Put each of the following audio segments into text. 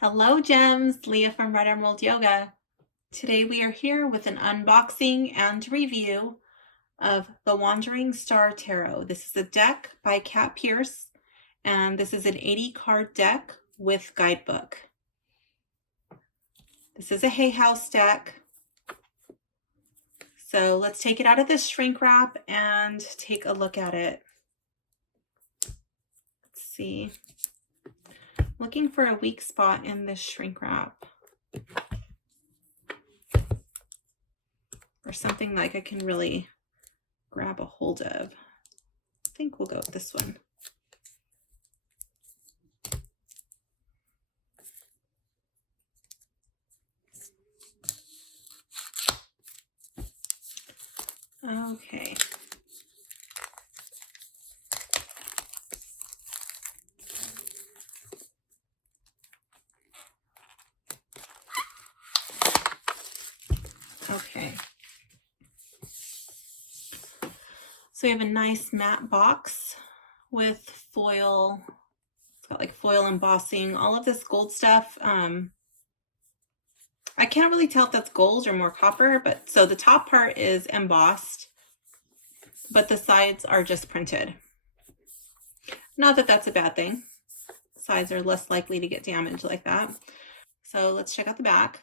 Hello gems, Leah from Red Emerald Yoga. Today we are here with an unboxing and review of the Wandering Star Tarot. This is a deck by Kat Pierce, and this is an 80 card deck with guidebook. This is a Hay House deck. So let's take it out of this shrink wrap and take a look at it. Let's see. Looking for a weak spot in this shrink wrap. Or something like I can really grab a hold of. I think we'll go with this one. Okay. Okay. So we have a nice matte box with foil. It's got like foil embossing, all of this gold stuff. I can't really tell if that's gold or more copper, but so the top part is embossed, but the sides are just printed. Not that that's a bad thing. Sides are less likely to get damaged like that. So let's check out the back.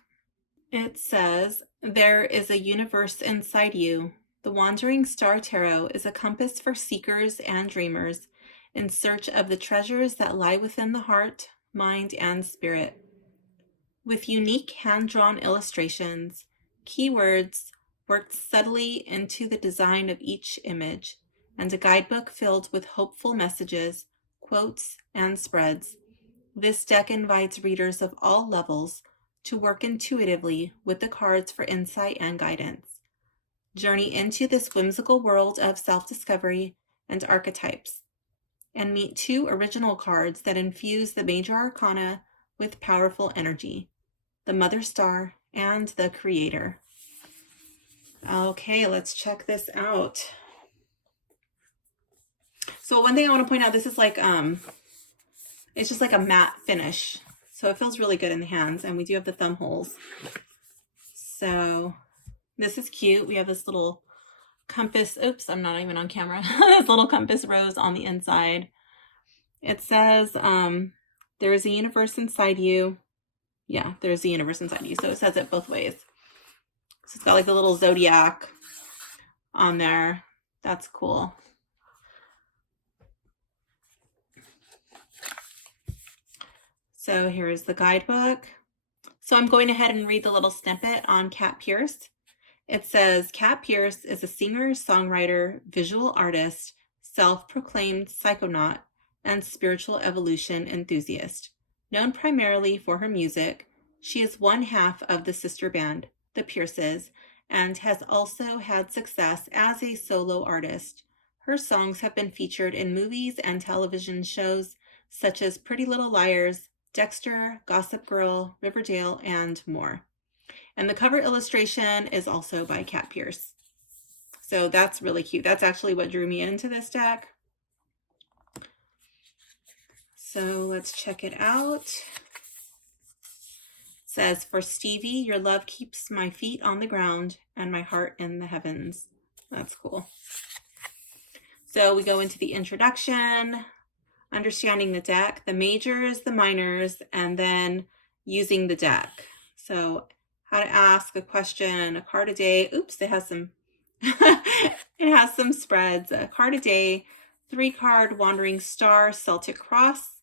It says, "There is a universe inside you. The Wandering Star Tarot is a compass for seekers and dreamers in search of the treasures that lie within the heart, mind, and spirit. With unique hand-drawn illustrations, keywords worked subtly into the design of each image, and a guidebook filled with hopeful messages, quotes, and spreads, this deck invites readers of all levels to work intuitively with the cards for insight and guidance. Journey into this whimsical world of self-discovery and archetypes, and meet two original cards that infuse the major arcana with powerful energy, the Mother Star and the Creator." Okay, let's check this out. So one thing I want to point out, this is like, it's just like a matte finish. So it feels really good in the hands, and we do have the thumb holes. So this is cute. We have this little compass. Oops, I'm not even on camera. This little compass rose on the inside. It says, there is a universe inside you. Yeah, there's a universe inside you. So it says it both ways. So it's got like the little zodiac on there. That's cool. So here is the guidebook. So I'm going ahead and read the little snippet on Kat Pierce. It says, "Kat Pierce is a singer, songwriter, visual artist, self-proclaimed psychonaut, and spiritual evolution enthusiast. Known primarily for her music, she is one half of the sister band, the Pierces, and has also had success as a solo artist. Her songs have been featured in movies and television shows such as Pretty Little Liars, Dexter, Gossip Girl, Riverdale, and more. And the cover illustration is also by Kat Pierce." So that's really cute. That's actually what drew me into this deck. So let's check it out. It says, "For Stevie, your love keeps my feet on the ground and my heart in the heavens." That's cool. So we go into the introduction, understanding the deck, the majors, the minors, and then using the deck. So how to ask a question, a card a day. Oops, it has some it has some spreads. A card a day, 3-card Wandering Star, Celtic Cross.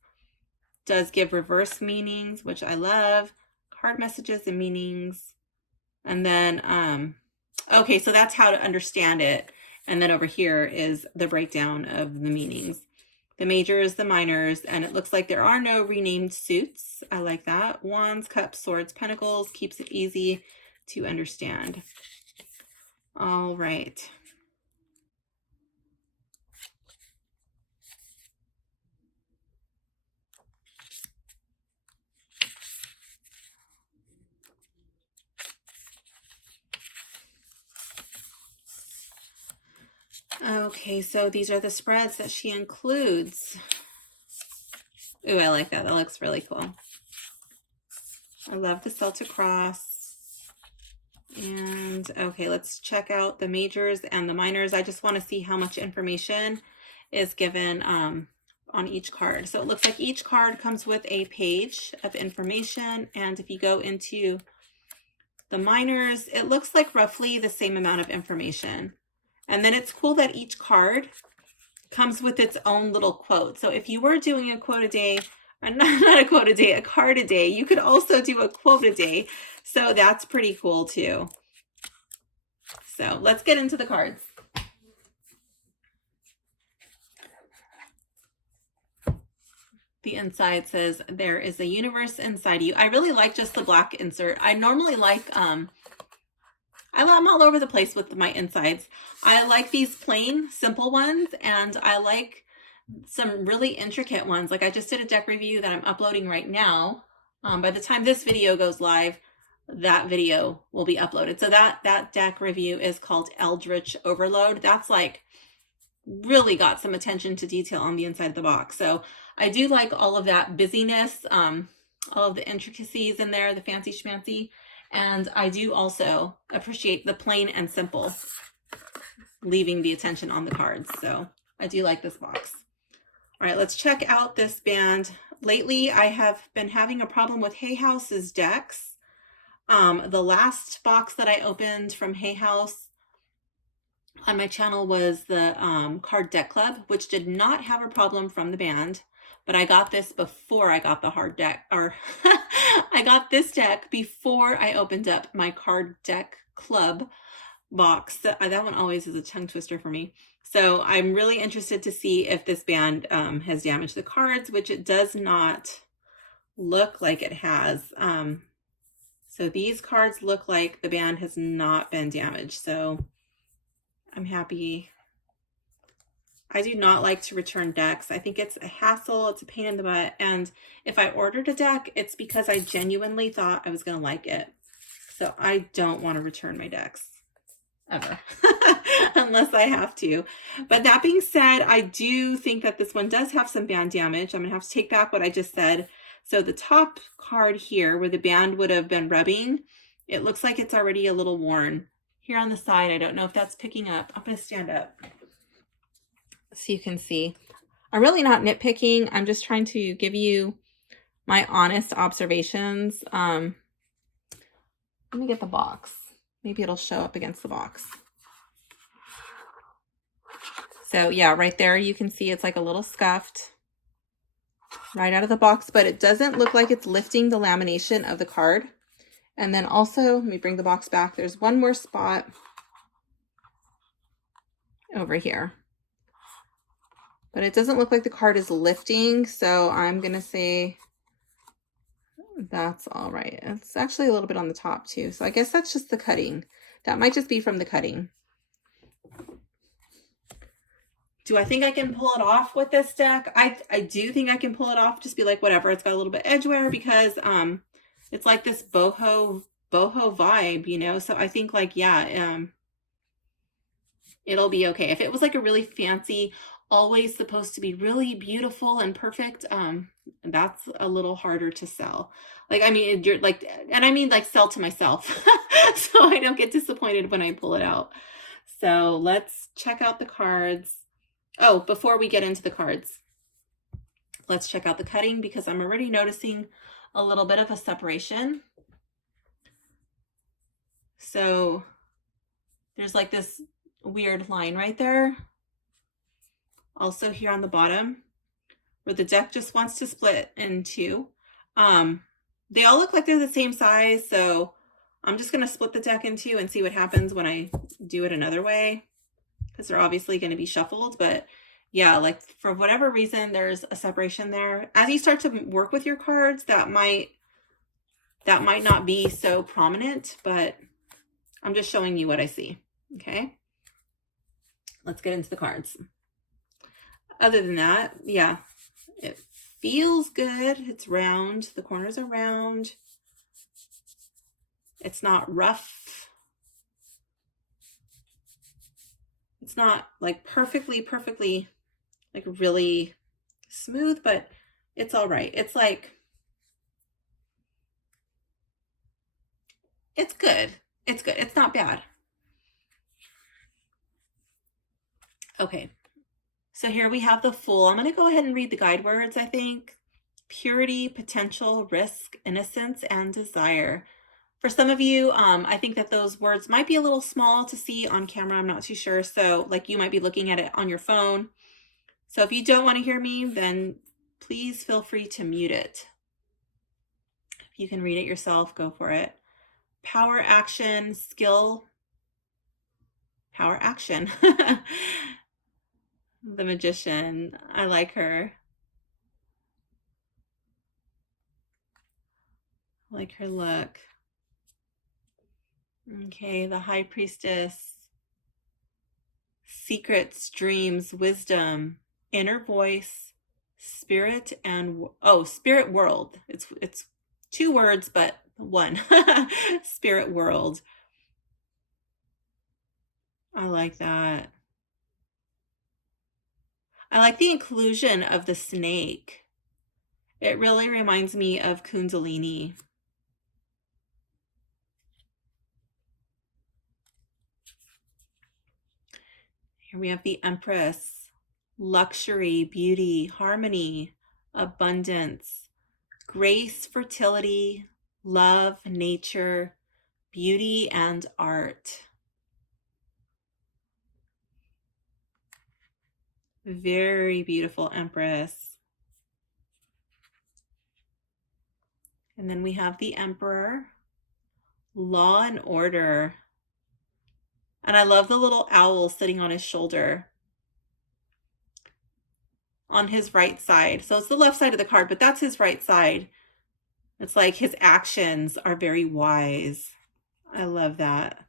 Does give reverse meanings, which I love. Card messages and meanings. And then, okay, so that's how to understand it. And then over here is the breakdown of the meanings. The majors, the minors, and it looks like there are no renamed suits. I like that. Wands, cups, swords, pentacles, keeps it easy to understand. All right. Okay, so these are the spreads that she includes. Ooh, I like that. That looks really cool. I love the Celtic cross. And okay, let's check out the majors and the minors. I just want to see how much information is given on each card. So it looks like each card comes with a page of information. And if you go into the minors, it looks like roughly the same amount of information. And then it's cool that each card comes with its own little quote. So if you were doing a quote a day, or not a quote a day, a card a day, you could also do a quote a day. So that's pretty cool too. So let's get into the cards. The inside says, there is a universe inside you. I really like just the black insert. I normally like, I'm all over the place with my insides. I like these plain, simple ones, and I like some really intricate ones. Like I just did a deck review that I'm uploading right now. By the time this video goes live, that video will be uploaded. So that deck review is called Eldritch Overload. That's like really got some attention to detail on the inside of the box. So I do like all of that busyness, all of the intricacies in there, the fancy schmancy. And I do also appreciate the plain and simple, leaving the attention on the cards. So I do like this box. All right, let's check out this band. Lately, I have been having a problem with Hay House's decks. The last box that I opened from Hay House on my channel was the Card Deck Club, which did not have a problem from the band. But I got this before I got the hard deck, or I got this deck before I opened up my Card Deck Club box. That one always is a tongue twister for me. So I'm really interested to see if this band has damaged the cards, which it does not look like it has. So these cards look like the band has not been damaged. So I'm happy. I do not like to return decks. I think it's a hassle. It's a pain in the butt. And if I ordered a deck, it's because I genuinely thought I was going to like it. So I don't want to return my decks ever, unless I have to. But that being said, I do think that this one does have some band damage. I'm going to have to take back what I just said. So the top card here, where the band would have been rubbing, it looks like it's already a little worn. Here on the side, I don't know if that's picking up. I'm going to stand up so you can see. I'm really not nitpicking. I'm just trying to give you my honest observations. Let me get the box. Maybe it'll show up against the box. So yeah, right there you can see it's like a little scuffed right out of the box, but it doesn't look like it's lifting the lamination of the card. And then also, let me bring the box back. There's one more spot over here. But it doesn't look like the card is lifting, so I'm going to say that's all right. It's actually a little bit on the top too, so I guess that's just the cutting. That might just be from the cutting. Do I think I can pull it off with this deck? I do think I can pull it off. Just be like, whatever, it's got a little bit edge wear because it's like this boho vibe, you know? So I think like, yeah, it'll be okay. If it was like a really fancy, always supposed to be really beautiful and perfect, that's a little harder to sell. Like, I mean, you're like, and I mean like sell to myself so I don't get disappointed when I pull it out. So let's check out the cards. Oh, before we get into the cards, let's check out the cutting because I'm already noticing a little bit of a separation. So there's like this weird line right there. Also here on the bottom where the deck just wants to split in two. They all look like they're the same size, so I'm just going to split the deck in two and see what happens when I do it another way, because they're obviously going to be shuffled. But yeah, like for whatever reason, there's a separation there. As you start to work with your cards, that might not be so prominent, but I'm just showing you what I see. Okay, let's get into the cards. Other than that, yeah, it feels good. It's round. The corners are round. It's not rough. It's not like perfectly like really smooth, but it's all right. It's like, it's good. It's good. It's not bad. Okay. So here we have the Fool. I'm going to go ahead and read the guide words, I think. Purity, potential, risk, innocence, and desire. For some of you, I think that those words might be a little small to see on camera. I'm not too sure. So like you might be looking at it on your phone. So if you don't want to hear me, then please feel free to mute it. If you can read it yourself, go for it. Power, action, skill, power, action. The Magician. I like her. I like her look. Okay, the High Priestess. Secrets, dreams, wisdom, inner voice, spirit, and spirit world. It's two words, but one. Spirit world. I like that. I like the inclusion of the snake. It really reminds me of Kundalini. Here we have the Empress. Luxury, beauty, harmony, abundance, grace, fertility, love, nature, beauty, and art. Very beautiful Empress. And then we have the Emperor. Law and order. And I love the little owl sitting on his shoulder. On his right side. So it's the left side of the card, but that's his right side. It's like his actions are very wise. I love that.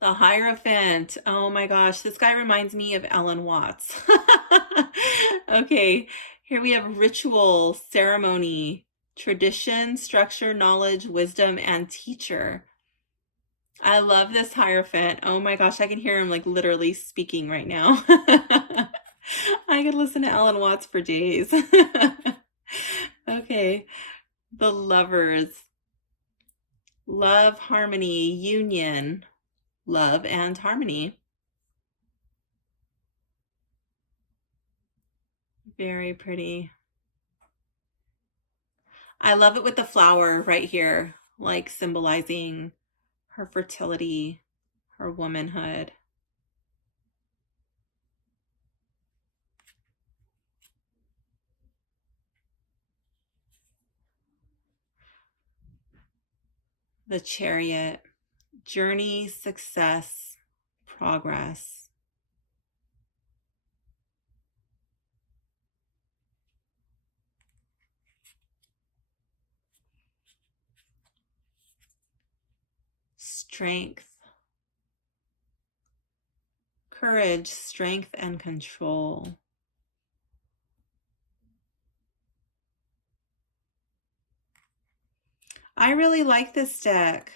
The Hierophant. Oh my gosh, this guy reminds me of Ellen Watts. Okay, here we have ritual, ceremony, tradition, structure, knowledge, wisdom, and teacher. I love this Hierophant. Oh my gosh, I can hear him like literally speaking right now. I could listen to Ellen Watts for days. Okay, the Lovers. Love, harmony, union, love, and harmony. Very pretty. I love it with the flower right here, like symbolizing her fertility, her womanhood. The Chariot. Journey, success, progress. Strength. Courage, strength, and control. I really like this deck.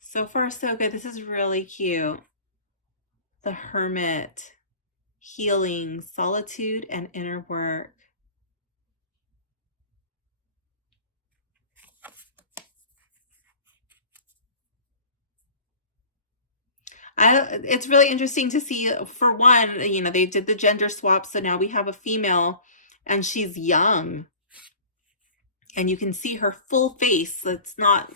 So far, so good. This is really cute. The Hermit. Healing, solitude, and inner work. It's really interesting to see, for one, you know, they did the gender swap, so now we have a female and she's young. And you can see her full face. It's not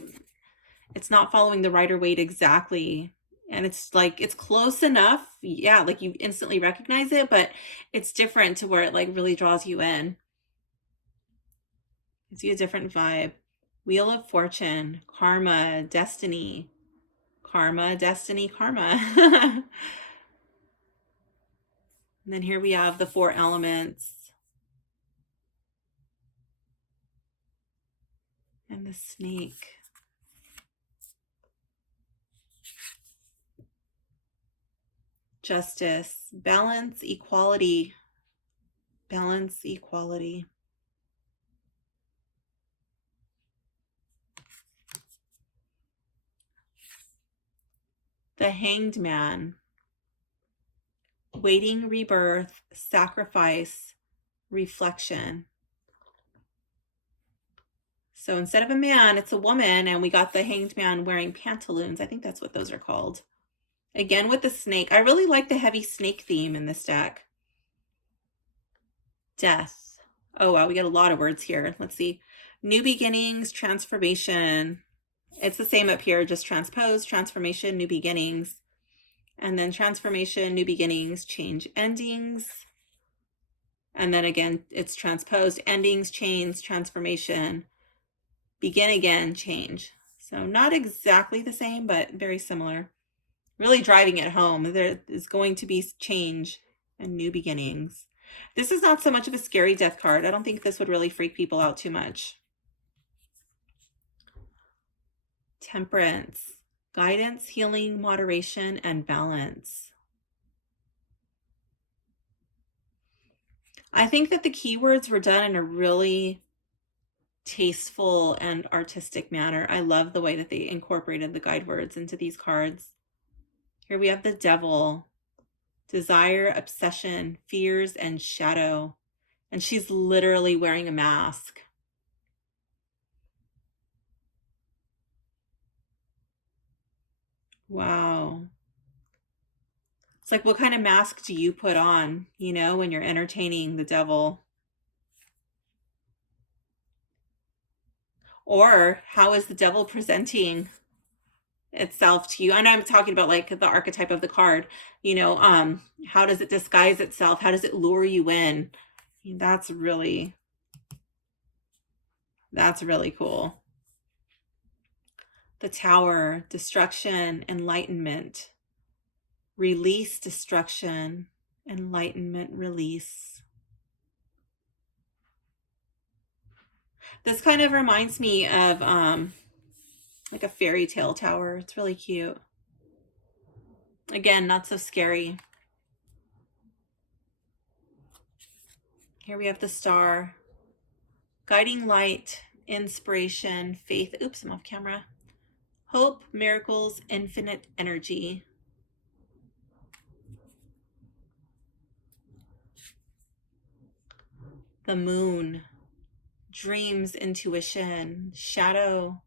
following the Rider-Waite exactly. And it's like, it's close enough. Yeah, like you instantly recognize it, but it's different to where it like really draws you in. Gives you a different vibe. Wheel of Fortune, karma, destiny. Karma, destiny, karma. And then here we have the 4 elements. And the snake. Justice, balance, equality. Balance, equality. The Hanged Man. Waiting, rebirth, sacrifice, reflection. So instead of a man, it's a woman, and we got the hanged man wearing pantaloons. I think that's what those are called. Again with the snake. I really like the heavy snake theme in this deck. Death. Oh wow, we got a lot of words here. Let's see. New beginnings, transformation. It's the same up here, just transpose, transformation, new beginnings. And then transformation, new beginnings, change endings. And then again, it's transposed, endings, change, transformation, begin again, change. So not exactly the same, but very similar. Really driving it home. There is going to be change and new beginnings. This is not so much of a scary death card. I don't think this would really freak people out too much. Temperance, guidance, healing, moderation, and balance. I think that the keywords were done in a really tasteful and artistic manner. I love the way that they incorporated the guide words into these cards. Here we have the devil, desire, obsession, fears, and shadow. And she's literally wearing a mask. Wow. It's like, what kind of mask do you put on, you know, when you're entertaining the devil? Or how is the devil presenting itself to you? And I'm talking about like the archetype of the card, you know, how does it disguise itself? How does it lure you in? That's really cool. The Tower, destruction, enlightenment, release, destruction, enlightenment, release. This kind of reminds me of like a fairy tale tower. It's really cute. Again, not so scary. Here we have the star, guiding light, inspiration, faith. Oops, I'm off camera. Hope, miracles, infinite energy. The moon, dreams, intuition, shadow,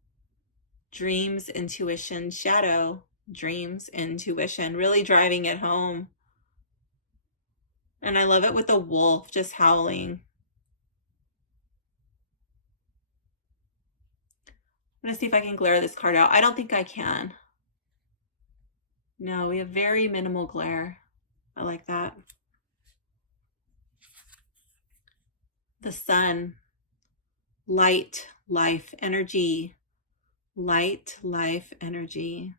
dreams, intuition, shadow, dreams, intuition. Really driving it home. And I love it with the wolf just howling. I'm going to see if I can glare this card out. I don't think I can. No, we have very minimal glare. I like that. The sun, light, life, energy, light, life, energy.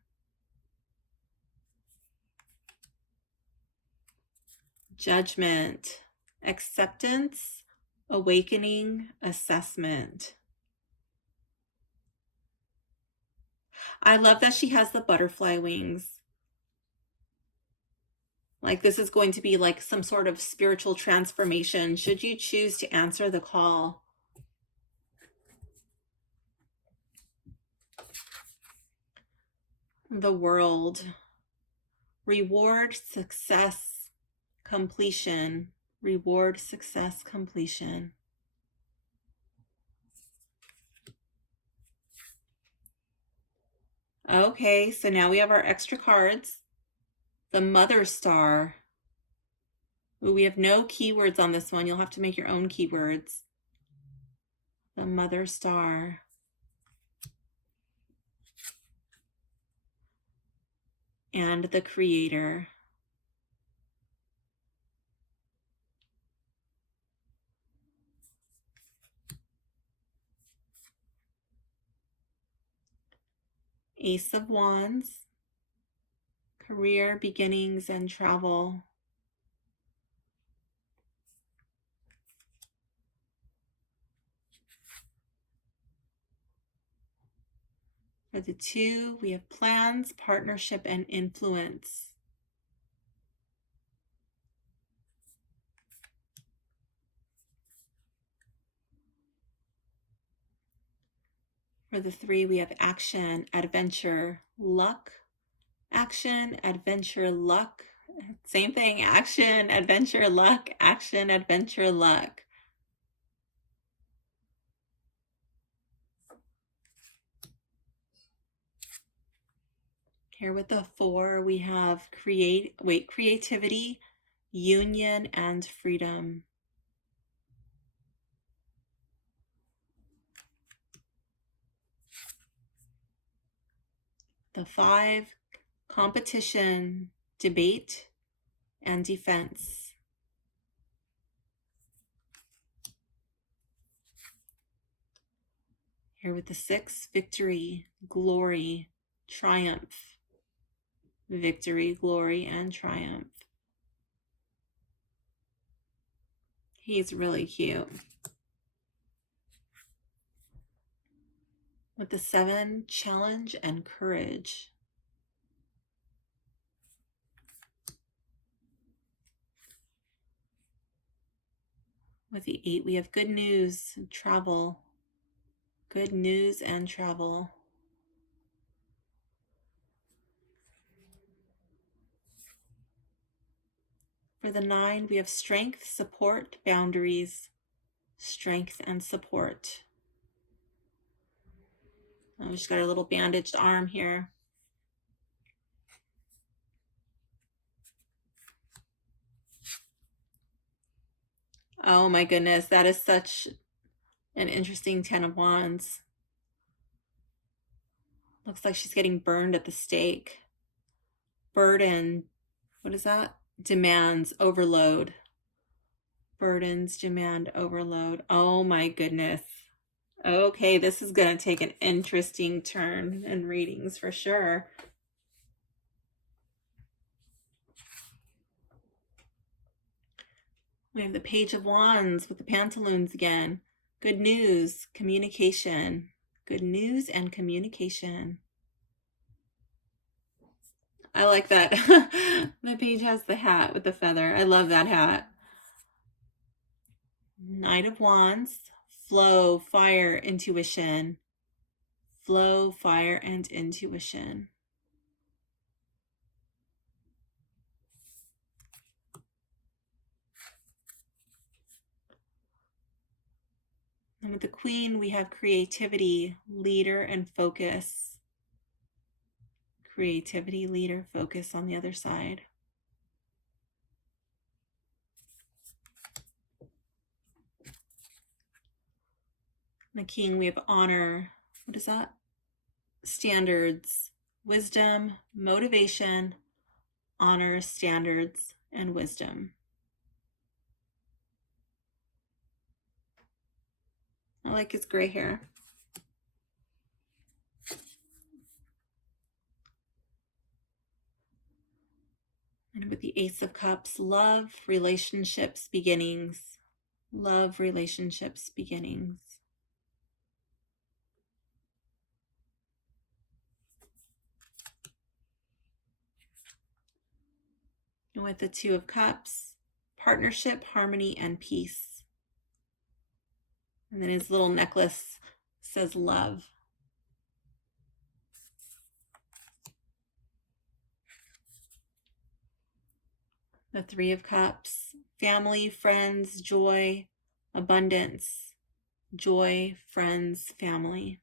Judgment, acceptance, awakening, assessment. I love that she has the butterfly wings. Like this is going to be like some sort of spiritual transformation should you choose to answer the call. The world, reward, success, completion, reward, success, completion. Okay, so now we have our extra cards. The Mother Star. Ooh, we have no keywords on this one. You'll have to make your own keywords. The Mother Star. And the Creator. Ace of Wands. Career, beginnings, and travel. For the Two, we have plans, partnership, and influence. For the Three, we have action, adventure, luck. Action, adventure, luck. Same thing, action, adventure, luck, action, adventure, luck. Here with the 4, we have creativity, union, and freedom. The 5, competition, debate, and defense. Here with the 6, victory, glory, triumph. Victory, glory, and triumph. He's really cute. With the 7, challenge and courage. With the 8, we have good news, travel. Good news and travel. For the 9, we have strength, support, boundaries. Strength and support. Oh, she's got a little bandaged arm here. Oh my goodness, that is such an interesting 10 of Wands. Looks like she's getting burned at the stake. Burden, what is that? Demands, overload. Burdens, demand, overload. Oh my goodness. Okay, this is going to take an interesting turn in readings for sure. We have the Page of Wands with the pantaloons again. Good news, communication. Good news and communication. I like that. The page has the hat with the feather. I love that hat. Knight of Wands, flow, fire, intuition. Flow, fire, and intuition. And with the Queen, we have creativity, leader, and focus. Creativity, leader, focus on the other side. The King, we have honor. What is that? Standards, wisdom, motivation, honor, standards, and wisdom. I like his gray hair. And with the Ace of Cups, love, relationships, beginnings. Love, relationships, beginnings. And with the Two of Cups, partnership, harmony, and peace. And then his little necklace says love. The Three of Cups, family, friends, joy, abundance, joy, friends, family.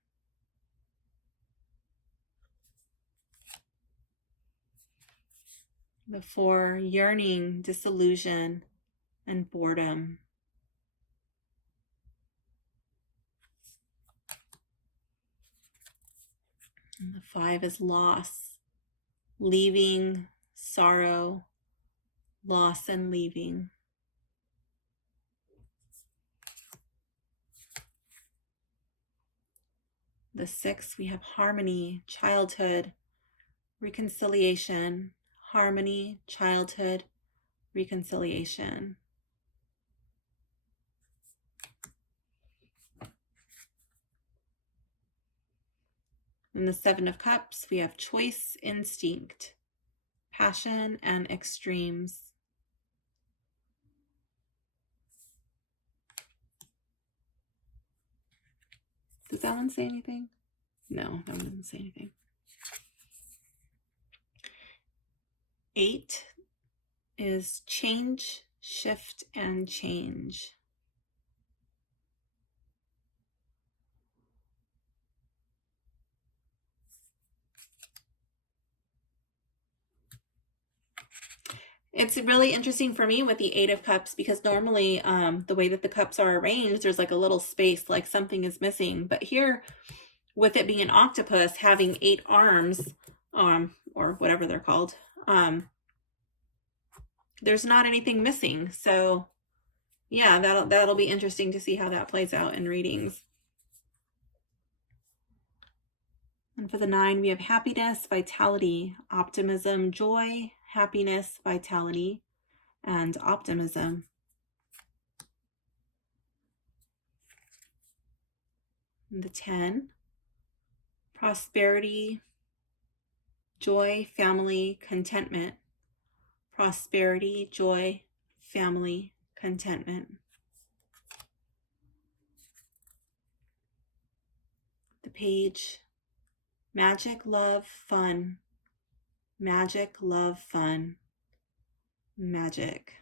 The Four, yearning, disillusion, and boredom. And the Five is loss, leaving, sorrow, loss and leaving. The Six, we have harmony, childhood, reconciliation, harmony, childhood, reconciliation. In the Seven of Cups, we have choice, instinct, passion, and extremes. Does that one say anything? No, that one doesn't say anything. 8 is change, shift, and change. It's really interesting for me with the Eight of Cups because normally the way that the cups are arranged, there's like a little space, like something is missing. But here, with it being an octopus, having 8 arms, or whatever they're called, there's not anything missing. So yeah, that'll be interesting to see how that plays out in readings. And for the 9, we have happiness, vitality, optimism, joy, happiness, vitality, and optimism. And the 10, prosperity, joy, family, contentment. Prosperity, joy, family, contentment. The page, magic, love, fun. Magic, love, fun. Magic.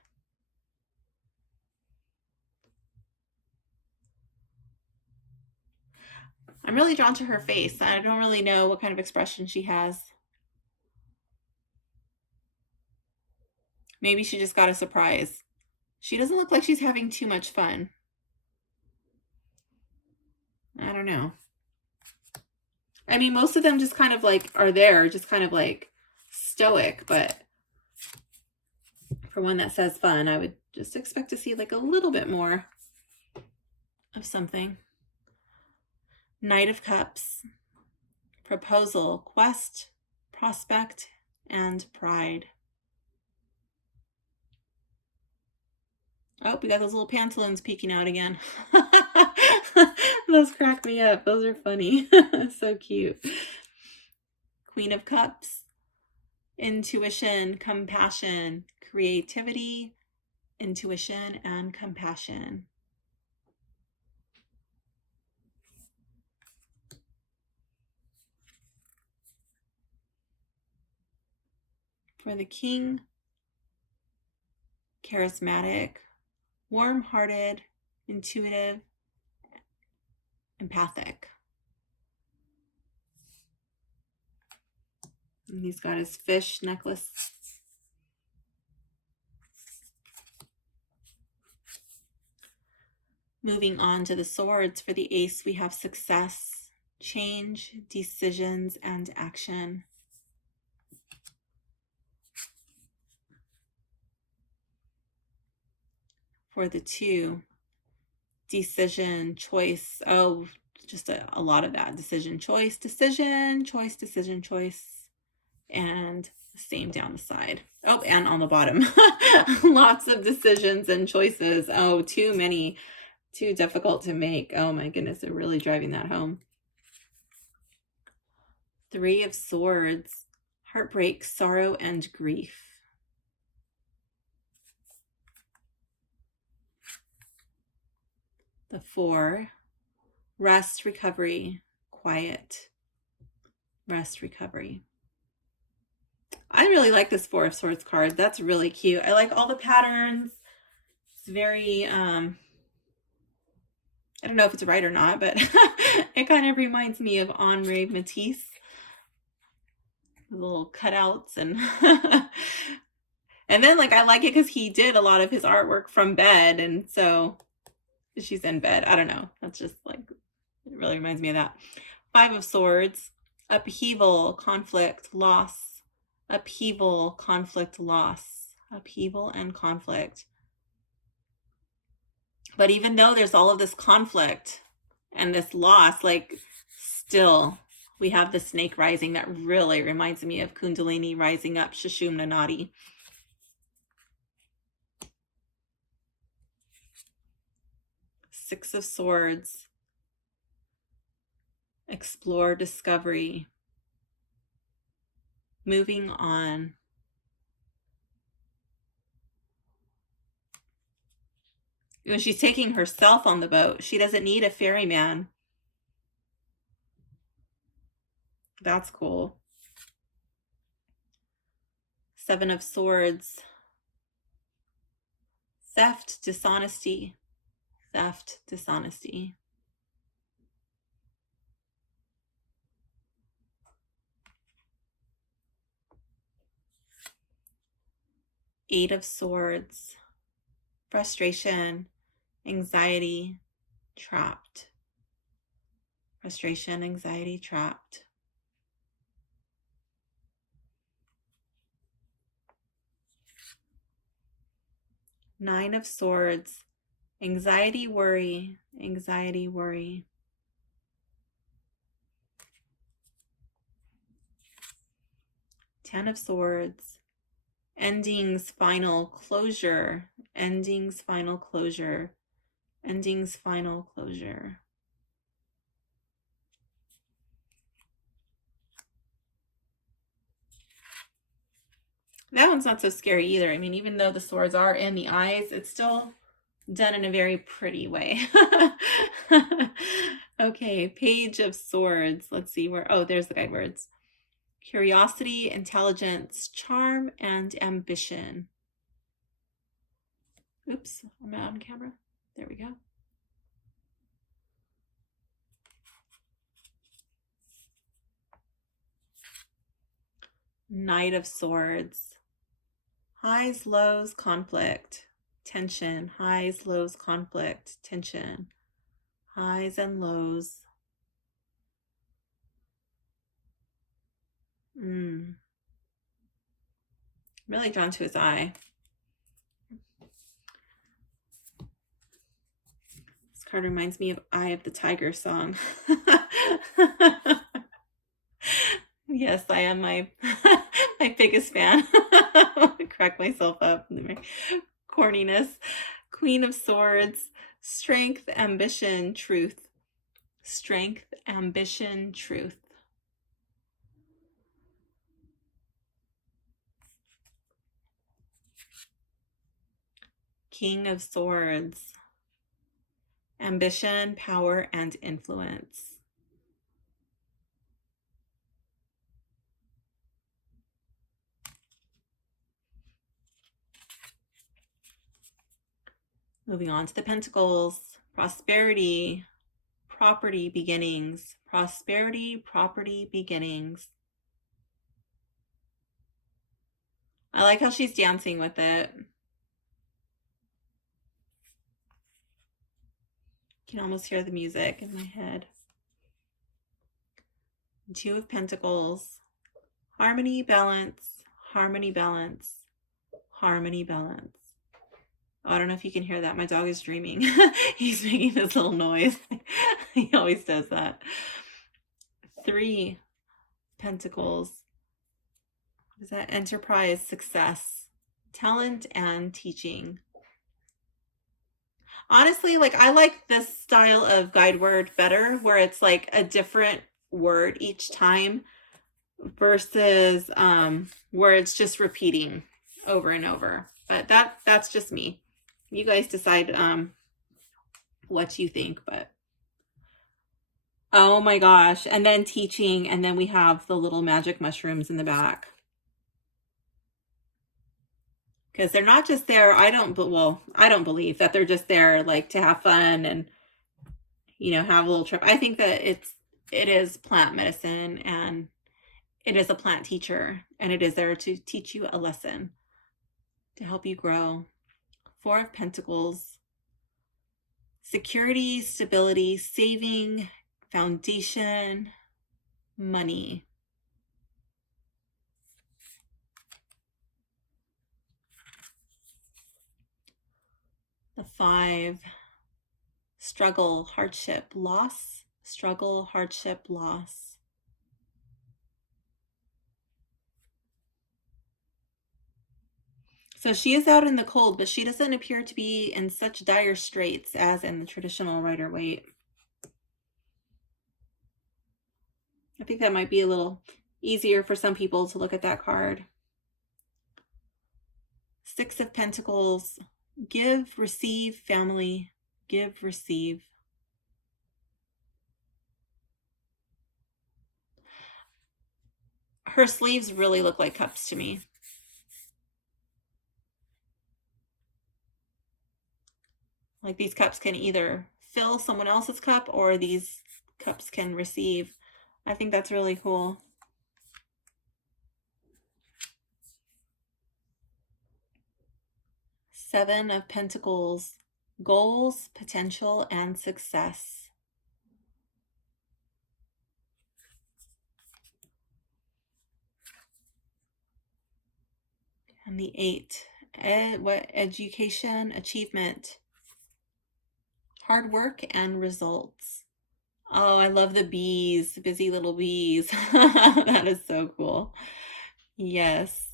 I'm really drawn to her face. I don't really know what kind of expression she has. Maybe she just got a surprise. She doesn't look like she's having too much fun. I don't know. I mean, most of them just kind of like are there, just kind of like stoic, but for one that says fun, I would just expect to see like a little bit more of something. Knight of Cups, proposal, quest, prospect, and pride. Oh, we got those little pantaloons peeking out again. Those crack me up. Those are funny. So cute. Queen of Cups, intuition, compassion, creativity, intuition, and compassion. For the King, charismatic, warm-hearted, intuitive, empathic. And he's got his fish necklace. Moving on to the swords, for the ace, we have success, change, decisions, and action. For the 2, decision, choice. Oh, just a lot of that. Decision, choice, decision, choice, decision, choice. And the same down the side. Oh, and on the bottom. Lots of decisions and choices. Oh, too many. Too difficult to make. Oh my goodness, they're really driving that home. 3 of Swords. Heartbreak, sorrow, and grief. The 4, rest, recovery, quiet, rest, recovery. I really like this 4 of Swords card. That's really cute. I like all the patterns. It's very, I don't know if it's right or not, but it kind of reminds me of Henri Matisse. The little cutouts and and then like I like it because he did a lot of his artwork from bed, and so she's in bed. I don't know. That's just like, it really reminds me of that. 5 of Swords, upheaval, conflict, loss. Upheaval, conflict, loss. Upheaval and conflict. But even though there's all of this conflict and this loss, like still we have the snake rising. That really reminds me of Kundalini rising up, Sushumna Nadi. Six of Swords, explore, discovery, moving on. When she's taking herself on the boat, she doesn't need a ferryman. That's cool. 7 of Swords, theft, dishonesty, theft, dishonesty. Eight of Swords, frustration, anxiety, trapped. Frustration, anxiety, trapped. Nine of Swords, anxiety, worry, anxiety, worry. Ten of Swords, endings, final closure, endings, final closure, endings, final closure. That one's not so scary either. I mean, even though the swords are in the eyes, it's still done in a very pretty way. Okay, Page of Swords. Let's see where, oh, there's the guide words. Curiosity, intelligence, charm, and ambition. Oops, I'm not on camera. There we go. Knight of Swords. Highs, lows, conflict, tension. Highs, lows, conflict, tension. Highs and lows. Really drawn to his eye. This card reminds me of Eye of the Tiger song. Yes, I am my biggest fan. I crack myself up in my corniness. Queen of Swords, strength, ambition, truth. Strength, ambition, truth. King of Swords, ambition, power, and influence. Moving on to the Pentacles, prosperity, property, beginnings. Prosperity, property, beginnings. I like how she's dancing with it. You can almost hear the music in my head. Two of Pentacles, harmony, balance, harmony, balance, harmony, balance. Oh, I don't know if you can hear that. My dog is dreaming. He's making this little noise. He always does that. Three Pentacles. What is that? Enterprise, success, talent, and teaching. Honestly, like, I like this style of guide word better, where it's like a different word each time versus where it's just repeating over and over. But that's just me. You guys decide what you think. But oh my gosh, and then teaching, and then we have the little magic mushrooms in the back, because they're not just there. I don't believe that they're just there like to have fun and, you know, have a little trip. I think that it is plant medicine, and it is a plant teacher, and it is there to teach you a lesson, to help you grow. Four of Pentacles, security, stability, saving, foundation, money. The Five, struggle, hardship, loss, struggle, hardship, loss. So she is out in the cold, but she doesn't appear to be in such dire straits as in the traditional Rider-Waite. I think that might be a little easier for some people to look at that card. Six of Pentacles, give, receive, family, give, receive. Her sleeves really look like cups to me. Like, these cups can either fill someone else's cup, or these cups can receive. I think that's really cool. Seven of Pentacles, goals, potential, and success. And the Eight, education, achievement, hard work, and results. Oh, I love the bees, busy little bees. That is so cool. Yes.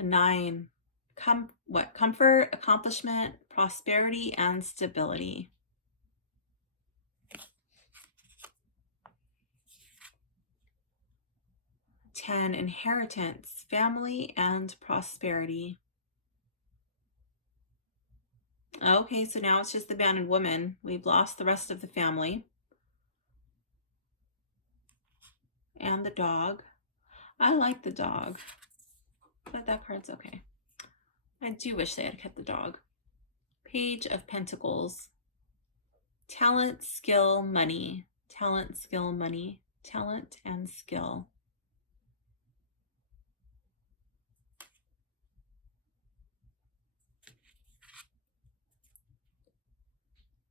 A 9, comfort, accomplishment, prosperity, and stability. 10, inheritance, family, and prosperity. Okay, so now it's just the man and woman. We've lost the rest of the family. And the dog. I like the dog, but that card's okay. I do wish they had kept the dog. Page of Pentacles. Talent, skill, money. Talent, skill, money. Talent and skill.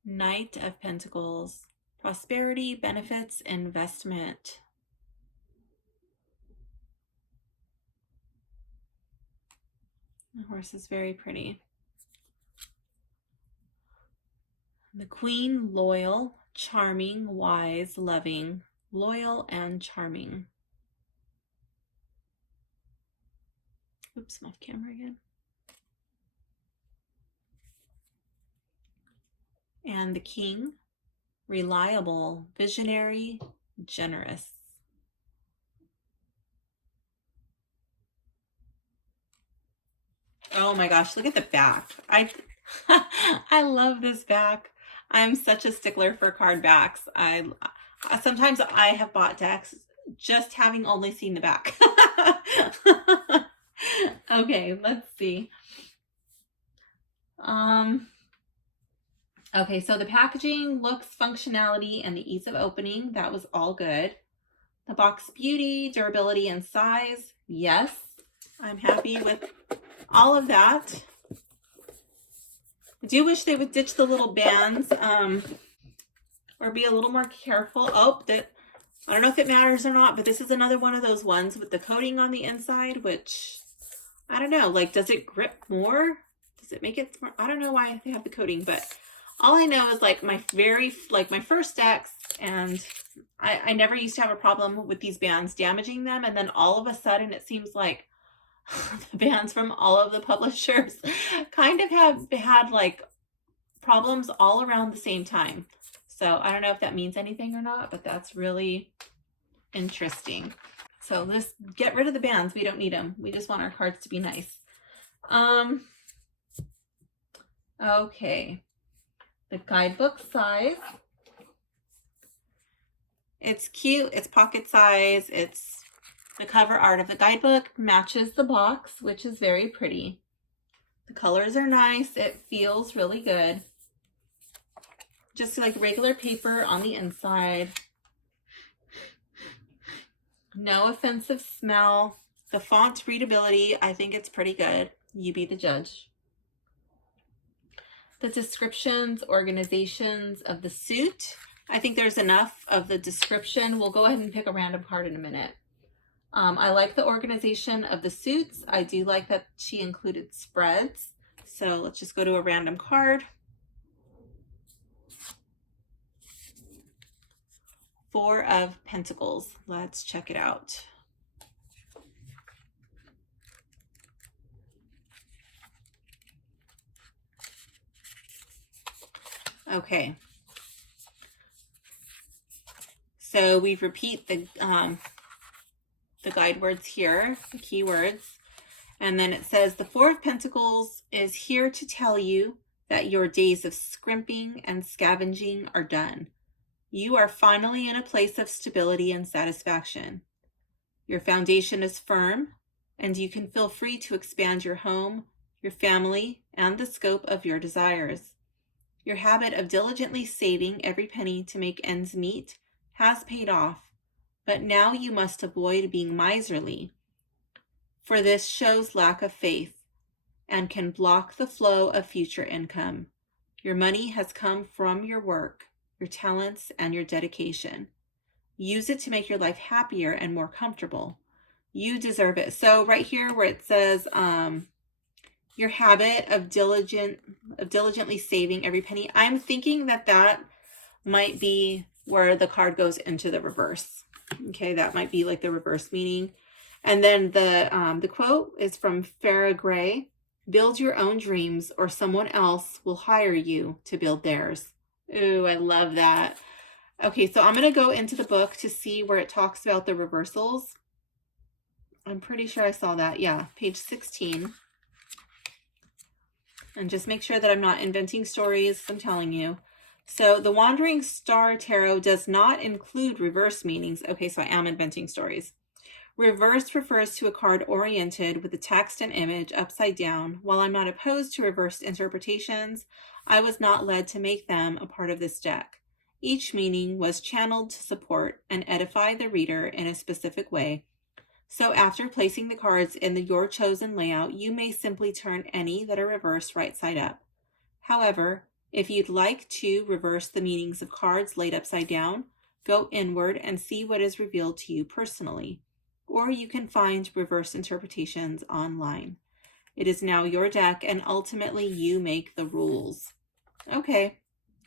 Knight of Pentacles. Prosperity, benefits, investment. The horse is very pretty. The Queen, loyal, charming, wise, loving. Loyal and charming. Oops, I'm off camera again. And the King, reliable, visionary, generous. Oh my gosh, look at the back. I love this back. I'm such a stickler for card backs. Sometimes I have bought decks just having only seen the back. Okay, let's see. Okay, so the packaging, looks, functionality, and the ease of opening, that was all good. The box beauty, durability, and size, yes. I'm happy with all of that. I do wish they would ditch the little bands, or be a little more careful. Oh, I don't know if it matters or not, but this is another one of those ones with the coating on the inside, which, I don't know, like, does it grip more? Does it make it more? I don't know why they have the coating, but all I know is like my first decks, and I never used to have a problem with these bands damaging them, and then all of a sudden it seems like the bands from all of the publishers kind of have had like problems all around the same time. So I don't know if that means anything or not, but that's really interesting. So let's get rid of the bands. We don't need them. We just want our cards to be nice. Okay. The guidebook size. It's cute. It's pocket size. It's the cover art of the guidebook matches the box, which is very pretty. The colors are nice. It feels really good. Just like regular paper on the inside. No offensive smell. The font readability, I think it's pretty good. You be the judge. The descriptions, organizations of the suit. I think there's enough of the description. We'll go ahead and pick a random card in a minute. I like the organization of the suits. I do like that she included spreads. So let's just go to a random card. 4 of Pentacles. Let's check it out. Okay. So we repeat the guide words here, the key words. And then it says, the 4 of Pentacles is here to tell you that your days of scrimping and scavenging are done. You are finally in a place of stability and satisfaction. Your foundation is firm, and you can feel free to expand your home, your family, and the scope of your desires. Your habit of diligently saving every penny to make ends meet has paid off, but now you must avoid being miserly, for this shows lack of faith and can block the flow of future income. Your money has come from your work, your talents, and your dedication. Use it to make your life happier and more comfortable. You deserve it. So right here where it says your habit of diligently saving every penny, I'm thinking that that might be where the card goes into the reverse. Okay, that might be like the reverse meaning. And then the quote is from Farrah Gray. Build your own dreams or someone else will hire you to build theirs. Ooh, I love that. Okay, so I'm going to go into the book to see where it talks about the reversals. I'm pretty sure I saw that. Yeah, page 16. And just make sure that I'm not inventing stories, I'm telling you. So the Wandering Star Tarot does not include reverse meanings. Okay, so I am inventing stories. Reverse refers to a card oriented with the text and image upside down. While I'm not opposed to reversed interpretations, I was not led to make them a part of this deck. Each meaning was channeled to support and edify the reader in a specific way. So after placing the cards in your chosen layout, you may simply turn any that are reversed right side up. However, if you'd like to reverse the meanings of cards laid upside down, go inward and see what is revealed to you personally. Or you can find reverse interpretations online. It is now your deck, and ultimately you make the rules. Okay,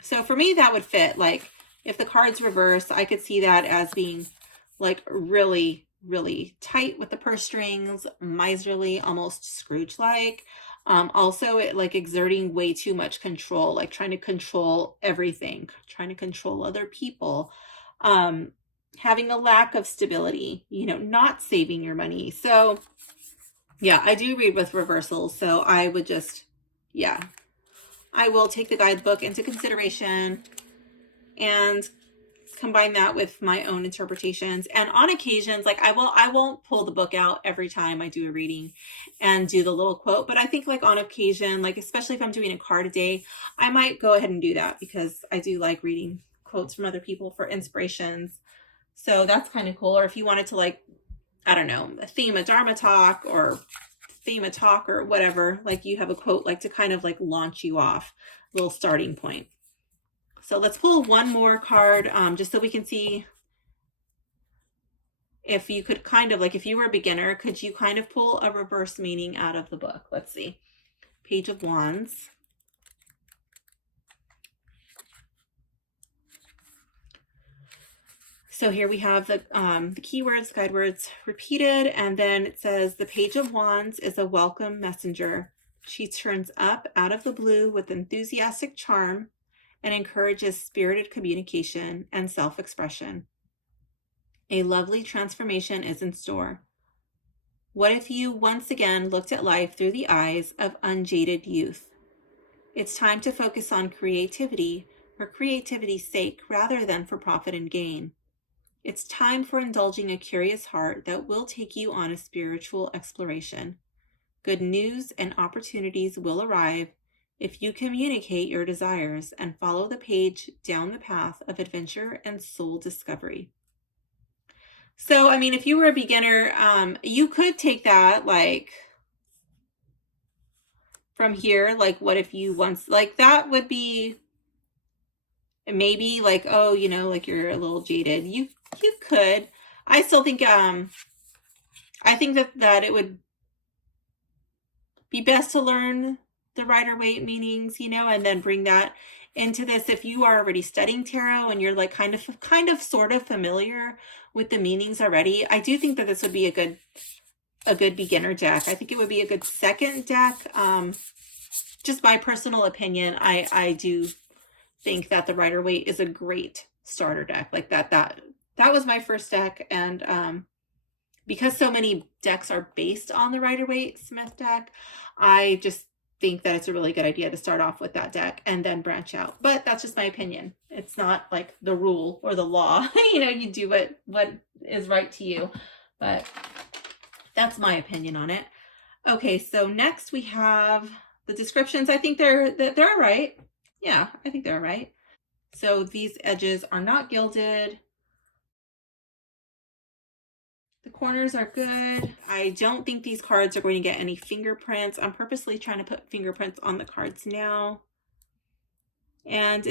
so for me that would fit. Like if the cards reverse, I could see that as being like really, really tight with the purse strings, miserly, almost Scrooge-like. Also it like exerting way too much control, like trying to control everything, trying to control other people. Having a lack of stability, you know, not saving your money. So yeah, I do read with reversals. So I would just, yeah, I will take the guidebook into consideration and combine that with my own interpretations. And on occasions, like I won't pull the book out every time I do a reading and do the little quote, but I think like on occasion, like especially if I'm doing a card a day, I might go ahead and do that because I do like reading quotes from other people for inspirations. So that's kind of cool. Or if you wanted to like, I don't know, a theme, a Dharma talk or theme, a talk or whatever, like you have a quote like to kind of like launch you off, a little starting point. So let's pull one more card just so we can see if you could kind of like, if you were a beginner, could you kind of pull a reverse meaning out of the book? Let's see. Page of Wands. So here we have the keywords, guide words repeated, and then it says the Page of Wands is a welcome messenger. She turns up out of the blue with enthusiastic charm and encourages spirited communication and self-expression. A lovely transformation is in store. What if you once again looked at life through the eyes of unjaded youth? It's time to focus on creativity for creativity's sake rather than for profit and gain. It's time for indulging a curious heart that will take you on a spiritual exploration. Good news and opportunities will arrive if you communicate your desires and follow the page down the path of adventure and soul discovery. So, I mean, if you were a beginner, you could take that like from here, like what if you once, like that would be maybe like, oh, you know, like you're a little jaded. You could. I still think I think that it would be best to learn the Rider-Waite meanings, you know, and then bring that into this. If you are already studying tarot and you're like kind of sort of familiar with the meanings already, I do think that this would be a good beginner deck. I think it would be a good second deck. Just my personal opinion, I do think that the Rider-Waite is a great starter deck. Like that was my first deck, and because so many decks are based on the Rider-Waite Smith deck, I just think that it's a really good idea to start off with that deck and then branch out. But that's just my opinion. It's not like the rule or the law. You know, you do what is right to you. But that's my opinion on it. Okay, so next we have the descriptions. I think they're all right. Yeah, I think they're all right. So these edges are not gilded. corners are good. I don't think these cards are going to get any fingerprints. I'm purposely trying to put fingerprints on the cards now. And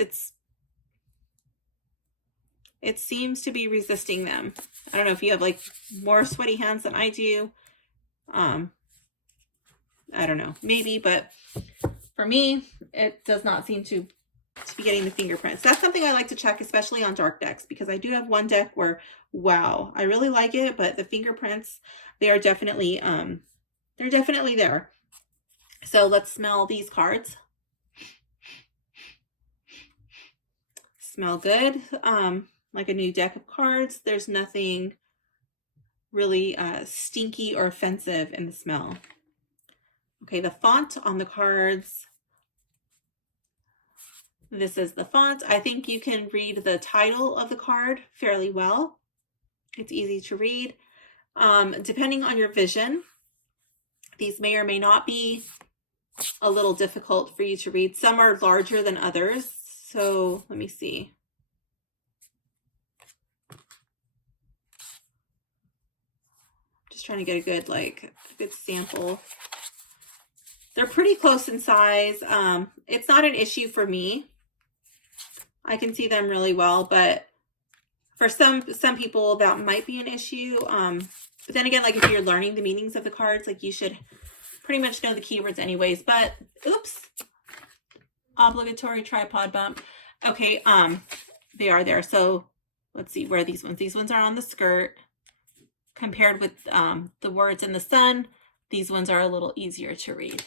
it seems to be resisting them. I don't know if you have like more sweaty hands than I do. I don't know, maybe, but for me, it does not seem to be getting the fingerprints. That's something I like to check, especially on dark decks, because I do have one deck where, wow, I really like it, but the fingerprints, they are definitely, they're definitely there. So let's smell these cards. Smell good, like a new deck of cards. There's nothing really stinky or offensive in the smell. Okay, the font on the cards. This is the font. I think you can read the title of the card fairly well. It's easy to read. Depending on your vision, these may or may not be a little difficult for you to read. Some are larger than others. So let me see. Just trying to get a good sample. They're pretty close in size. It's not an issue for me. I can see them really well, but for some people that might be an issue. But then again, like if you're learning the meanings of the cards, like you should pretty much know the keywords anyways. But oops, obligatory tripod bump. Okay, they are there. So let's see where these ones. These ones are on the skirt. Compared with the words in the sun, these ones are a little easier to read.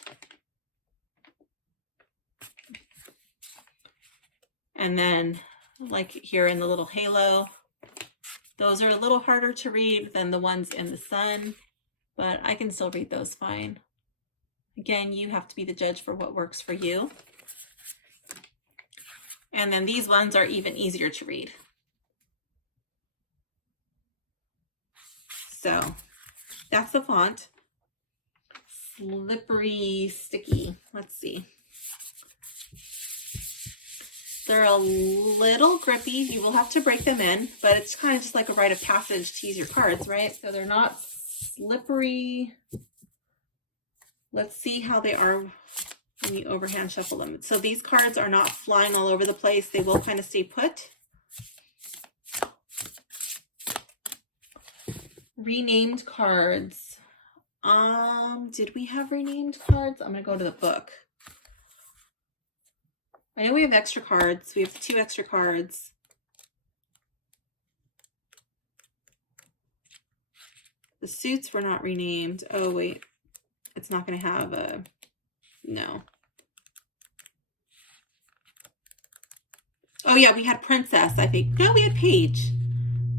And then like here in the little halo, those are a little harder to read than the ones in the sun, but I can still read those fine. Again, you have to be the judge for what works for you. And then these ones are even easier to read. So that's the font. Slippery, sticky. Let's see. They're a little grippy. You will have to break them in, but it's kind of just like a rite of passage to use your cards, right? So they're not slippery. Let's see how they are when you overhand shuffle them. So these cards are not flying all over the place. They will kind of stay put. Renamed cards. Did we have renamed cards? I'm going to go to the book. I know we have extra cards. We have 2 extra cards. The suits were not renamed. Oh, wait. It's not going to have a... No. Oh, yeah, we had Princess, I think. No, we had Paige.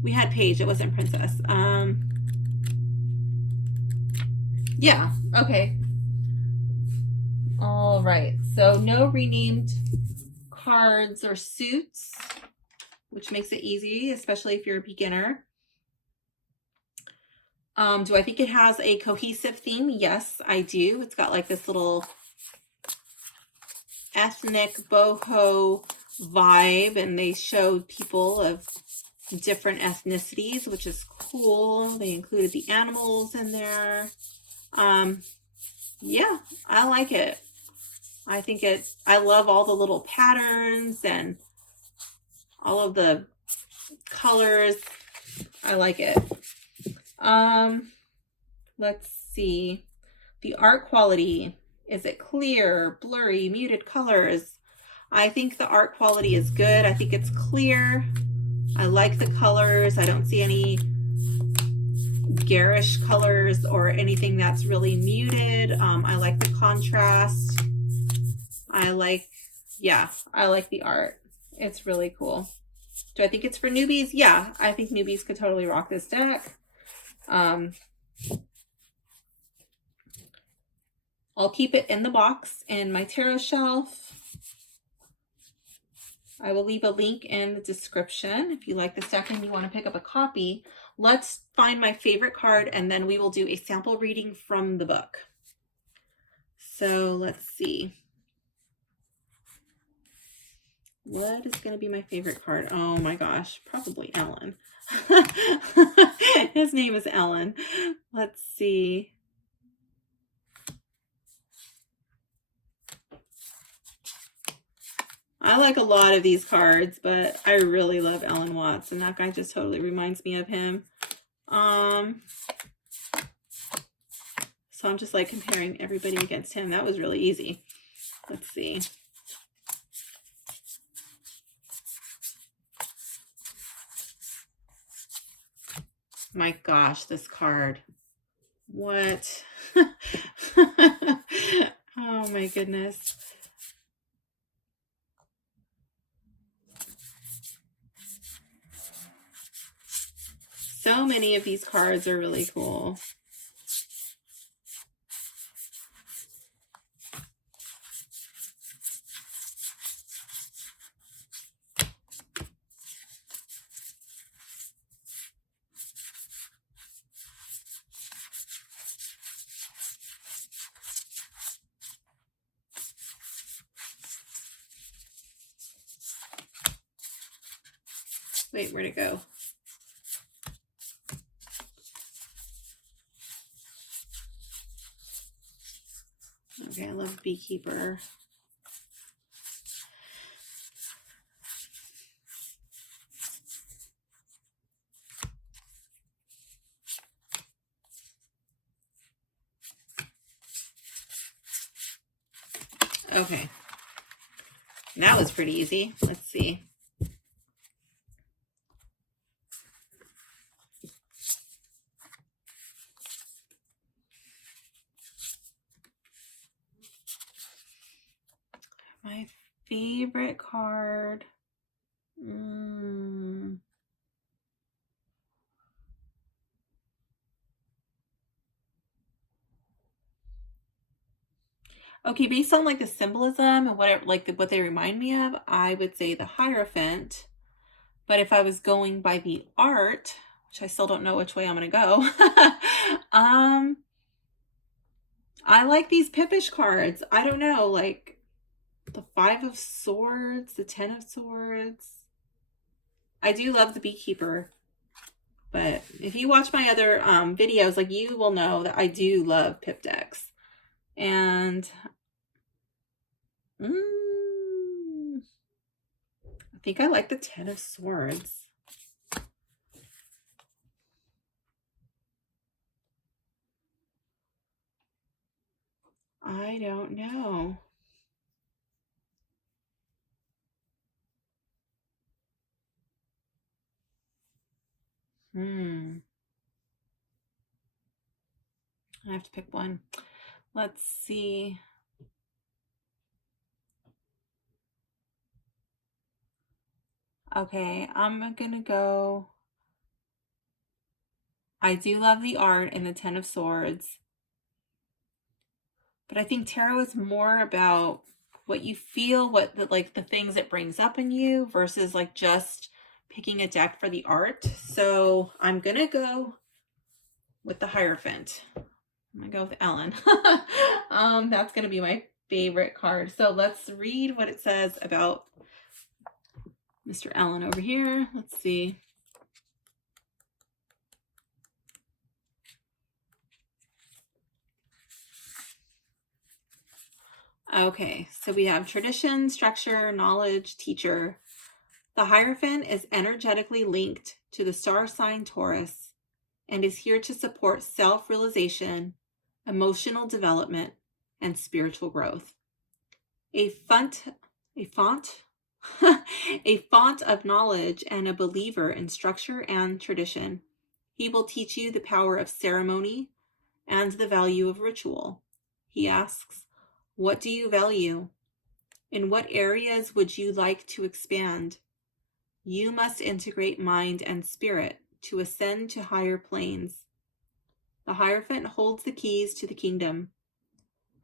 We had Paige. It wasn't Princess. Yeah, okay. All right. So no renamed cards or suits, which makes it easy, especially if you're a beginner. Do I think it has a cohesive theme? Yes, I do. It's got like this little ethnic boho vibe, and they showed people of different ethnicities, which is cool. They included the animals in there. Yeah, I like it. I love all the little patterns and all of the colors. I like it. Let's see. The art quality. Is it clear, blurry, muted colors? I think the art quality is good. I think it's clear. I like the colors. I don't see any garish colors or anything that's really muted. I like the contrast. I like the art. It's really cool. Do I think it's for newbies? Yeah, I think newbies could totally rock this deck. I'll keep it in the box in my tarot shelf. I will leave a link in the description if you like this deck and you want to pick up a copy. Let's find my favorite card and then we will do a sample reading from the book. So let's see. What is going to be my favorite card? Oh my gosh, probably Ellen. His name is Ellen. Let's see. I like a lot of these cards, but I really love Alan Watts, and that guy just totally reminds me of him. So I'm just like comparing everybody against him. That was really easy. Let's see. My gosh, this card. What? Oh my goodness. So many of these cards are really cool. Wait, where'd it go? Okay, I love Beekeeper. Okay. That was pretty easy. Let's see. My favorite card. Okay, based on like the symbolism and whatever, like what they remind me of, I would say the Hierophant. But if I was going by the art, which I still don't know which way I'm gonna go, I like these Pippish cards. I don't know, like the 5 of Swords, the 10 of Swords. I do love the Beekeeper. But if you watch my other videos, like you will know that I do love Pip decks. And I think I like the 10 of Swords. I don't know. I have to pick one. Let's see. Okay, I'm gonna go. I do love the art in the 10 of Swords. But I think tarot is more about what you feel, what the, like the things it brings up in you versus like just picking a deck for the art. So I'm gonna go with the Hierophant. I'm gonna go with Ellen. That's gonna be my favorite card. So let's read what it says about Mr. Allen over here. Let's see. Okay, so we have tradition, structure, knowledge, teacher. The Hierophant is energetically linked to the star sign Taurus and is here to support self-realization, emotional development, and spiritual growth. A font of knowledge and a believer in structure and tradition. He will teach you the power of ceremony and the value of ritual. He asks, what do you value? In what areas would you like to expand? You must integrate mind and spirit to ascend to higher planes. The Hierophant holds the keys to the kingdom.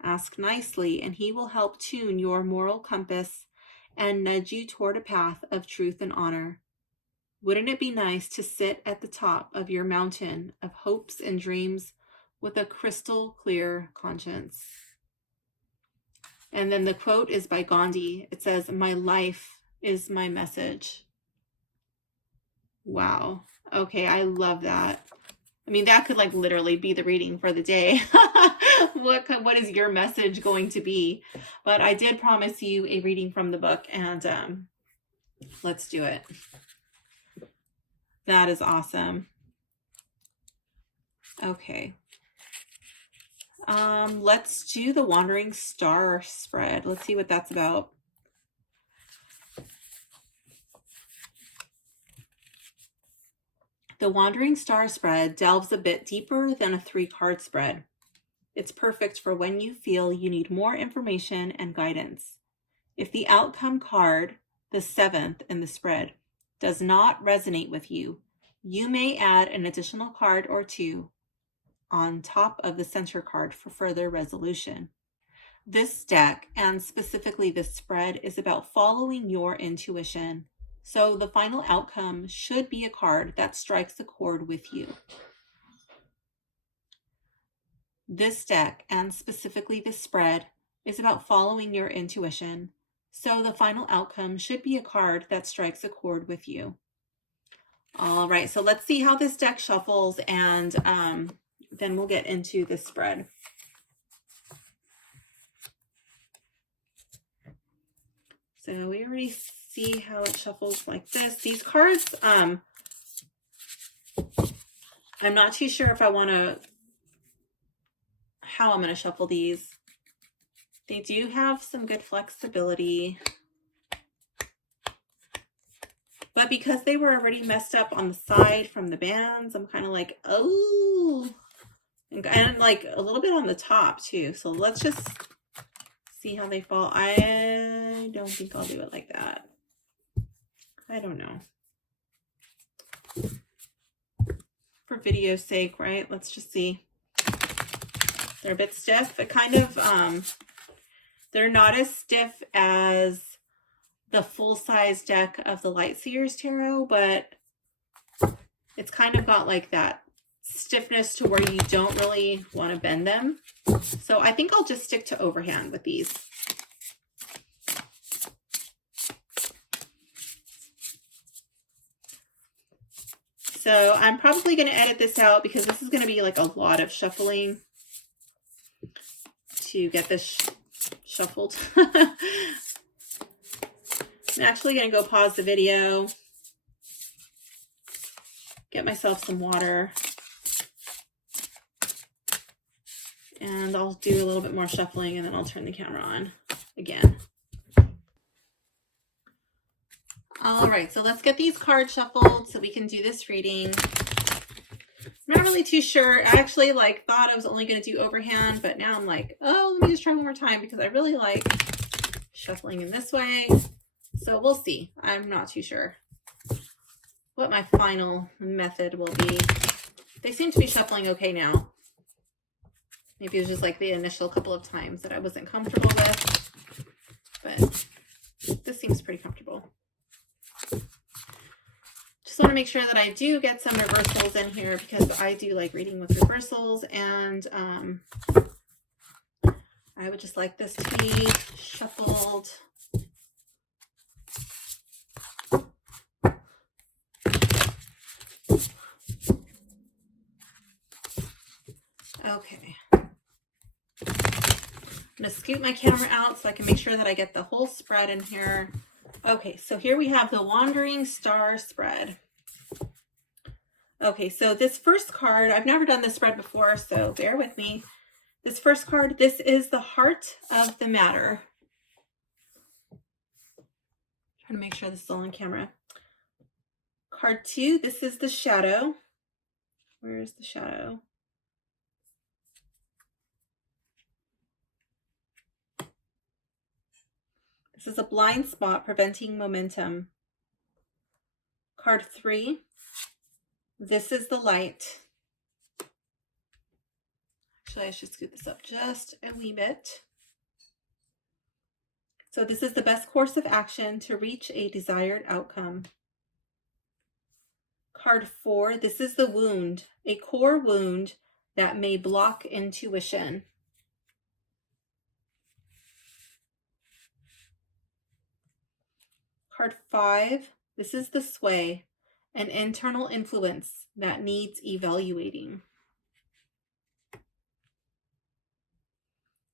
Ask nicely, and he will help tune your moral compass and nudge you toward a path of truth and honor. Wouldn't it be nice to sit at the top of your mountain of hopes and dreams with a crystal clear conscience? And then the quote is by Gandhi. It says, my life is my message. Wow. Okay, I love that. I mean, that could like literally be the reading for the day. What is your message going to be? But I did promise you a reading from the book, and let's do it. That is awesome. Okay. Let's do the Wandering Star spread. Let's see what that's about. The Wandering Star spread delves a bit deeper than a 3-card spread. It's perfect for when you feel you need more information and guidance. If the outcome card, the 7th in the spread, does not resonate with you, you may add an additional card or 2 on top of the center card for further resolution. This deck, and specifically this spread, is about following your intuition. So the final outcome should be a card that strikes a chord with you. This deck, and specifically this spread, is about following your intuition. So the final outcome should be a card that strikes a chord with you. All right, so let's see how this deck shuffles, and then we'll get into the spread. So we already see how it shuffles like this. These cards, I'm not too sure if I want to, how I'm going to shuffle these. They do have some good flexibility, but because they were already messed up on the side from the bands, I'm kind of like, oh, and like a little bit on the top too. So let's just see how they fall. I don't think I'll do it like that. I don't know. For video's sake, right? Let's just see. They're a bit stiff. It kind of, they're not as stiff as the full-size deck of the Lightseers Tarot, but it's kind of got like that stiffness to where you don't really want to bend them. So I think I'll just stick to overhand with these. So I'm probably going to edit this out because this is going to be like a lot of shuffling to get this shuffled. I'm actually going to go pause the video, get myself some water, and I'll do a little bit more shuffling, and then I'll turn the camera on again. All right, so let's get these cards shuffled so we can do this reading. I'm not really too sure. I actually thought I was only going to do overhand, but now I'm like, oh, let me just try one more time because I really like shuffling in this way. So we'll see. I'm not too sure what my final method will be. They seem to be shuffling okay now. Maybe it was just like the initial couple of times that I wasn't comfortable with, but this seems pretty comfortable. Just want to make sure that I do get some reversals in here because I do like reading with reversals, and I would just like this to be shuffled. Okay. I'm going to scoot my camera out so I can make sure that I get the whole spread in here. Okay, so here we have the Wandering Star spread. Okay, so this first card, I've never done this spread before, so bear with me. This first card, this is the Heart of the Matter. Trying to make sure this is all on camera. Card 2, this is the Shadow. Where is the Shadow? This is a blind spot preventing momentum. Card 3, this is the Light. Actually, I should scoot this up just a wee bit. So this is the best course of action to reach a desired outcome. Card 4, this is the Wound, a core wound that may block intuition. Card 5, this is the sway, an internal influence that needs evaluating.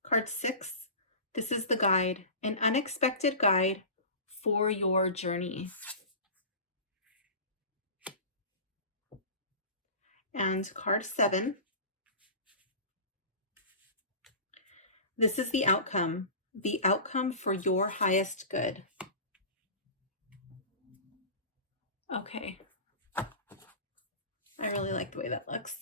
Card 6, this is the guide, an unexpected guide for your journey. And card 7, this is the outcome for your highest good. Okay. I really like the way that looks.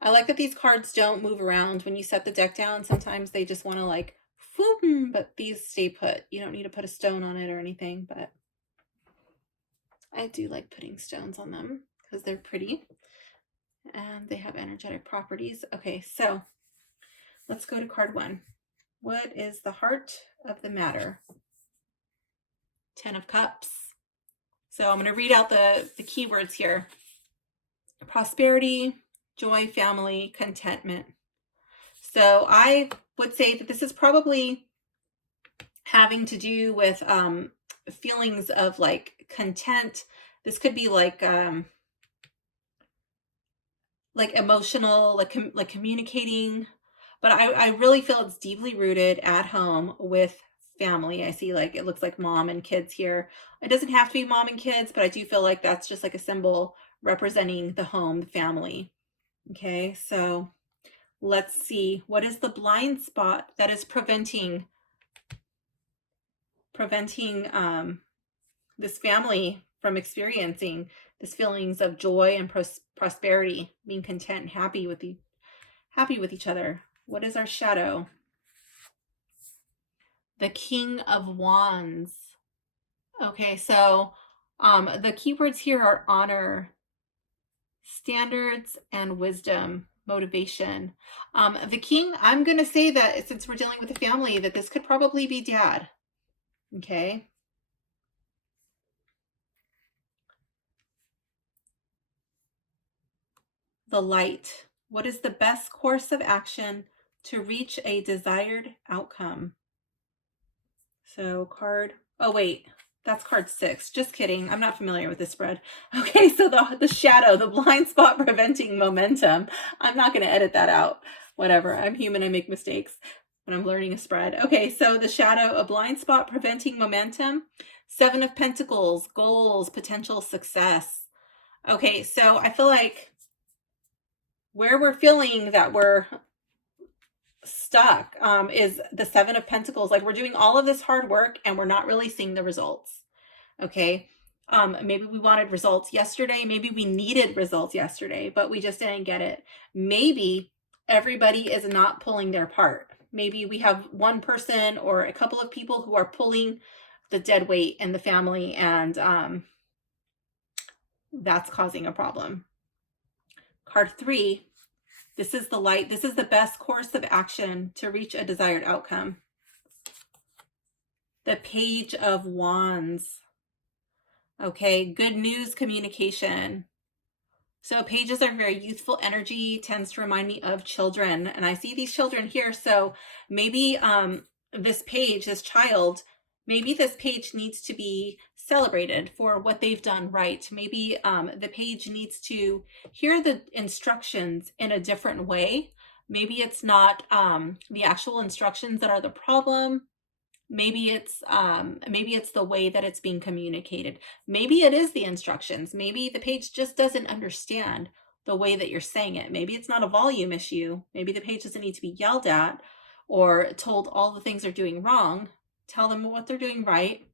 I like that these cards don't move around when you set the deck down. Sometimes they just want to like, whoop, but these stay put. You don't need to put a stone on it or anything, but I do like putting stones on them because they're pretty and they have energetic properties. Okay, so let's go to card 1. What is the heart of the matter? 10 of Cups. So I'm going to read out the keywords here. Prosperity, joy, family, contentment. So I would say that this is probably having to do with feelings of like content. This could be like emotional, like communicating. But I really feel it's deeply rooted at home with family. I see like it looks like mom and kids here. It doesn't have to be mom and kids, but I do feel like that's just like a symbol representing the home, the family. Okay, so let's see. What is the blind spot that is preventing this family from experiencing these feelings of joy and prosperity, being content and happy with each other? What is our shadow? The King of Wands. Okay, so the keywords here are honor, standards, and wisdom, motivation. The King, I'm going to say that since we're dealing with a family, that this could probably be dad. Okay. The Light. What is the best course of action to reach a desired outcome? So that's card 6. Just kidding. I'm not familiar with this spread. Okay, so the shadow, the blind spot preventing momentum. I'm not going to edit that out. Whatever. I'm human. I make mistakes when I'm learning a spread. Okay, so the shadow, a blind spot preventing momentum. 7 of Pentacles, goals, potential success. Okay, so I feel like where we're feeling that we're stuck is the 7 of Pentacles. Like we're doing all of this hard work and we're not really seeing the results. Okay. Maybe we wanted results yesterday. Maybe we needed results yesterday, but we just didn't get it. Maybe everybody is not pulling their part. Maybe we have one person or a couple of people who are pulling the dead weight in the family, and that's causing a problem. Card 3. This is the light. This is the best course of action to reach a desired outcome. The Page of Wands. Okay, good news, communication. So pages are very youthful energy, tends to remind me of children. And I see these children here. So maybe this child, maybe this page needs to be celebrated for what they've done right. Maybe the page needs to hear the instructions in a different way. Maybe it's not the actual instructions that are the problem. Maybe it's the way that it's being communicated. Maybe it is the instructions. Maybe the page just doesn't understand the way that you're saying it. Maybe it's not a volume issue. Maybe the page doesn't need to be yelled at or told all the things they're doing wrong. Tell them what they're doing right,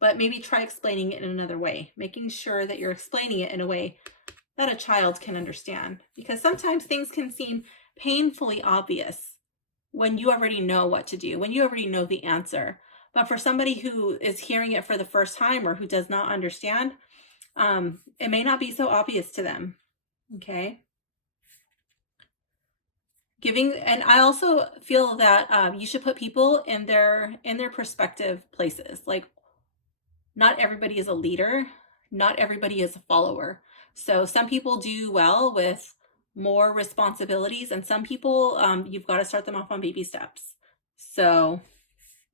but maybe try explaining it in another way, making sure that you're explaining it in a way that a child can understand. Because sometimes things can seem painfully obvious when you already know what to do, when you already know the answer. But for somebody who is hearing it for the first time or who does not understand, it may not be so obvious to them. Okay. And I also feel that you should put people in their perspective places. Like, not everybody is a leader, not everybody is a follower. So some people do well with more responsibilities, and some people you've got to start them off on baby steps. So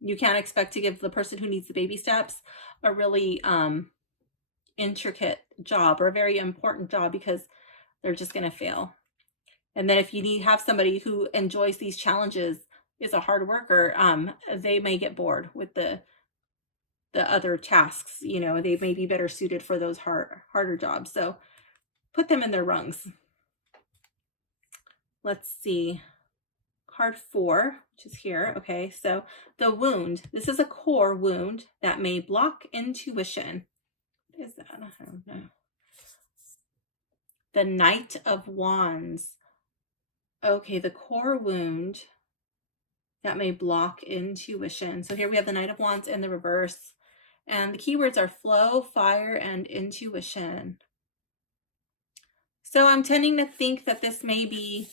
You can't expect to give the person who needs the baby steps a really intricate job or a very important job, because they're just going to fail. And then if you have somebody who enjoys these challenges, is a hard worker, they may get bored with the other tasks. You know, they may be better suited for those harder jobs. So put them in their rungs. Let's see. Card 4, which is here. Okay, so the wound. This is a core wound that may block intuition. What is that? I don't know. The Knight of Wands. Okay, the core wound that may block intuition. So here we have the Knight of Wands in the reverse. And the keywords are flow, fire, and intuition. So I'm tending to think that this may be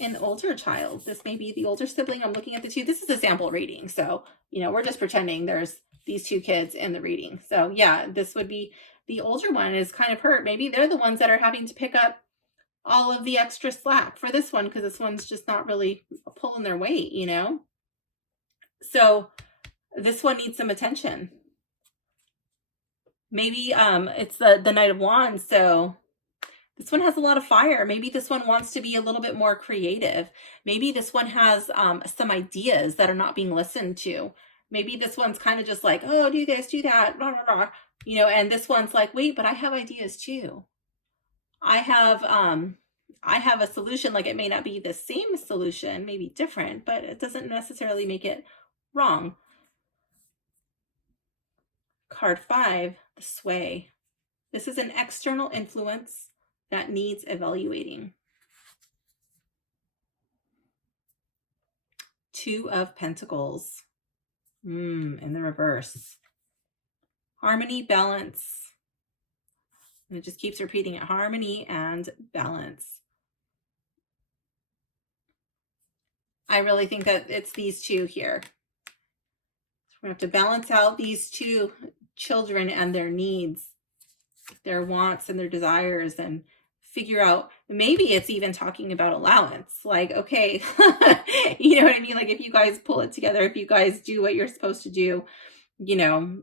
an older child. This may be the older sibling. I'm looking at the two. This is a sample reading. So, you know, we're just pretending there's these two kids in the reading. So yeah, this would be the older one is kind of hurt. Maybe they're the ones that are having to pick up all of the extra slack for this one, because this one's just not really pulling their weight, you know? So this one needs some attention. Maybe it's the Knight of Wands. So this one has a lot of fire. Maybe this one wants to be a little bit more creative. Maybe this one has some ideas that are not being listened to. Maybe this one's kind of just like, oh, do this, do that, blah, blah, blah. You know, and this one's like, wait, but I have ideas too. I have a solution. Like, it may not be the same solution, maybe different, but it doesn't necessarily make it wrong. Card 5, the Sway. This is an external influence that needs evaluating. 2 of Pentacles in the reverse. Harmony, balance. And it just keeps repeating it. Harmony and balance. I really think that it's these two here. So we're going to have to balance out these two children and their needs, their wants and their desires, and figure out, maybe it's even talking about allowance. Like, okay, you know what I mean? Like, if you guys pull it together, if you guys do what you're supposed to do, you know,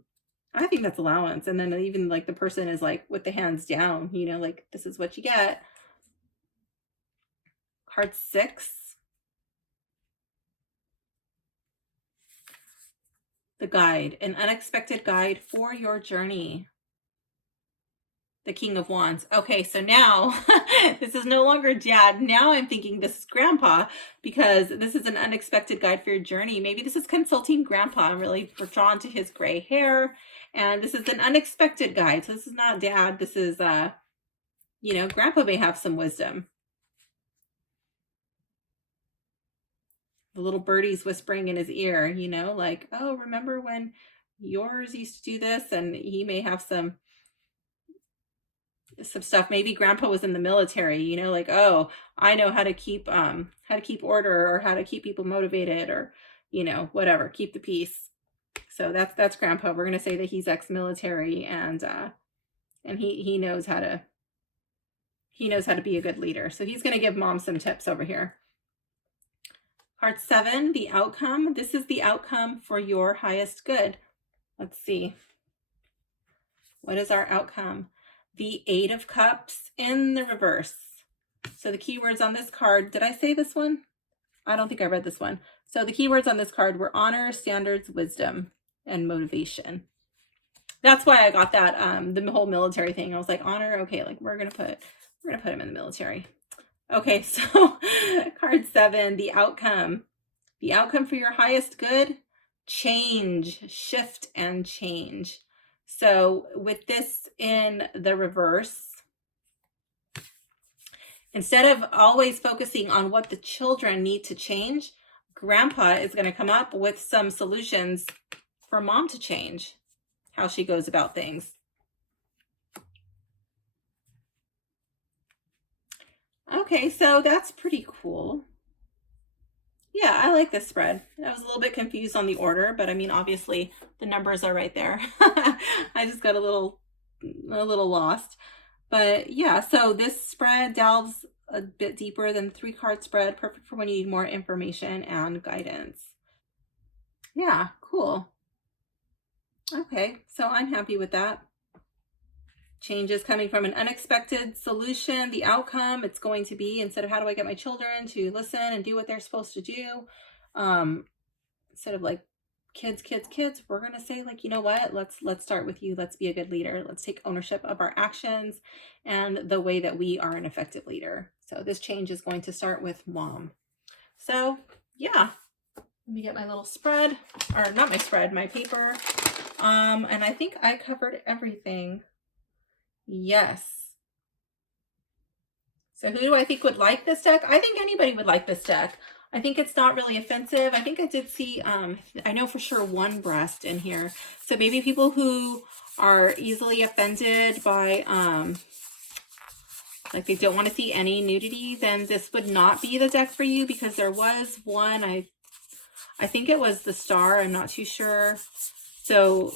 I think that's allowance. And then even like the person is like with the hands down, you know, like, this is what you get. Card 6. The Guide, an unexpected guide for your journey. The King of Wands. Okay, so now this is no longer dad. Now I'm thinking this is grandpa, because this is an unexpected guide for your journey. Maybe this is consulting grandpa. I'm really drawn to his gray hair. And this is an unexpected guide. So this is not dad. This is, you know, grandpa may have some wisdom. The little birdie's whispering in his ear, you know, like, oh, remember when yours used to do this? And he may have some stuff. Maybe grandpa was in the military, you know, like, oh, I know how to keep order, or how to keep people motivated, or, you know, whatever, keep the peace. So that's grandpa. We're going to say that he's ex-military, and he knows how to be a good leader. So he's going to give mom some tips over here. Card 7, the outcome. This is the outcome for your highest good. Let's see. What is our outcome? The 8 of Cups in the reverse. So the keywords on this card, did I say this one? I don't think I read this one. So the keywords on this card were honor, standards, wisdom, and motivation. That's why I got that, the whole military thing. I was like, honor, okay, like we're gonna put him in the military. Okay, so card 7, the outcome. The outcome for your highest good, change, shift, and change. So with this in the reverse, instead of always focusing on what the children need to change, grandpa is going to come up with some solutions for mom to change how she goes about things. Okay, so that's pretty cool. Yeah, I like this spread. I was a little bit confused on the order, but I mean, obviously the numbers are right there. I just got a little lost. But yeah, so this spread delves a bit deeper than the 3-card spread, perfect for when you need more information and guidance. Yeah, cool. Okay, so I'm happy with that. Changes coming from an unexpected solution. The outcome, it's going to be, instead of how do I get my children to listen and do what they're supposed to do, instead of like kids, we're going to say like, you know what, let's start with you. Let's be a good leader. Let's take ownership of our actions and the way that we are an effective leader. So this change is going to start with mom. So yeah, let me get my little spread, or not my spread, my paper. And I think I covered everything. Yes. So who do I think would like this deck? I think anybody would like this deck. I think it's not really offensive. I think I did see, I know for sure one breast in here. So maybe people who are easily offended by, like they don't want to see any nudity, then this would not be the deck for you, because there was one, I think it was the star, I'm not too sure. So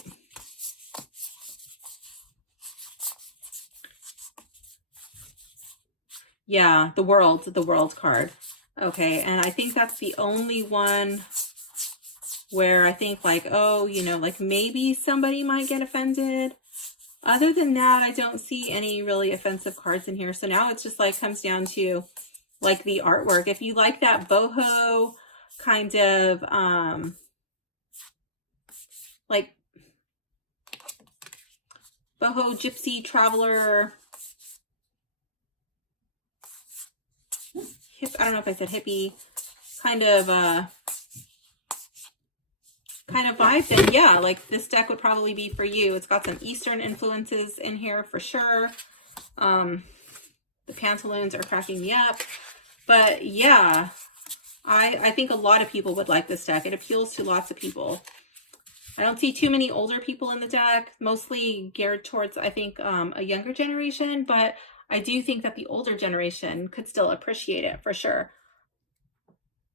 yeah, the world card. Okay, and I think that's the only one where I think like, oh, you know, like maybe somebody might get offended. Other than that, I don't see any really offensive cards in here. So now it's just like comes down to like the artwork. If you like that boho kind of like boho gypsy traveler, I don't know if I said hippie, kind of vibe, then yeah, like this deck would probably be for you. It's got some Eastern influences in here for sure. The pantaloons are cracking me up. But yeah, I think a lot of people would like this deck. It appeals to lots of people. I don't see too many older people in the deck, mostly geared towards, I think, a younger generation, but I do think that the older generation could still appreciate it for sure.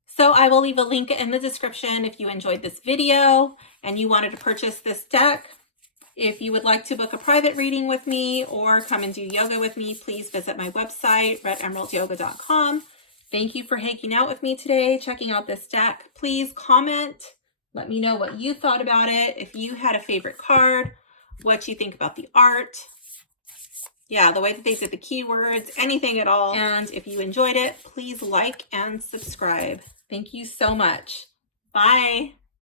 So I will leave a link in the description if you enjoyed this video and you wanted to purchase this deck. If you would like to book a private reading with me or come and do yoga with me, please visit my website, redemeraldyoga.com. Thank you for hanging out with me today, checking out this deck. Please comment. Let me know what you thought about it. If you had a favorite card, what you think about the art. Yeah, the way that they did the keywords, anything at all. And if you enjoyed it, please like and subscribe. Thank you so much. Bye.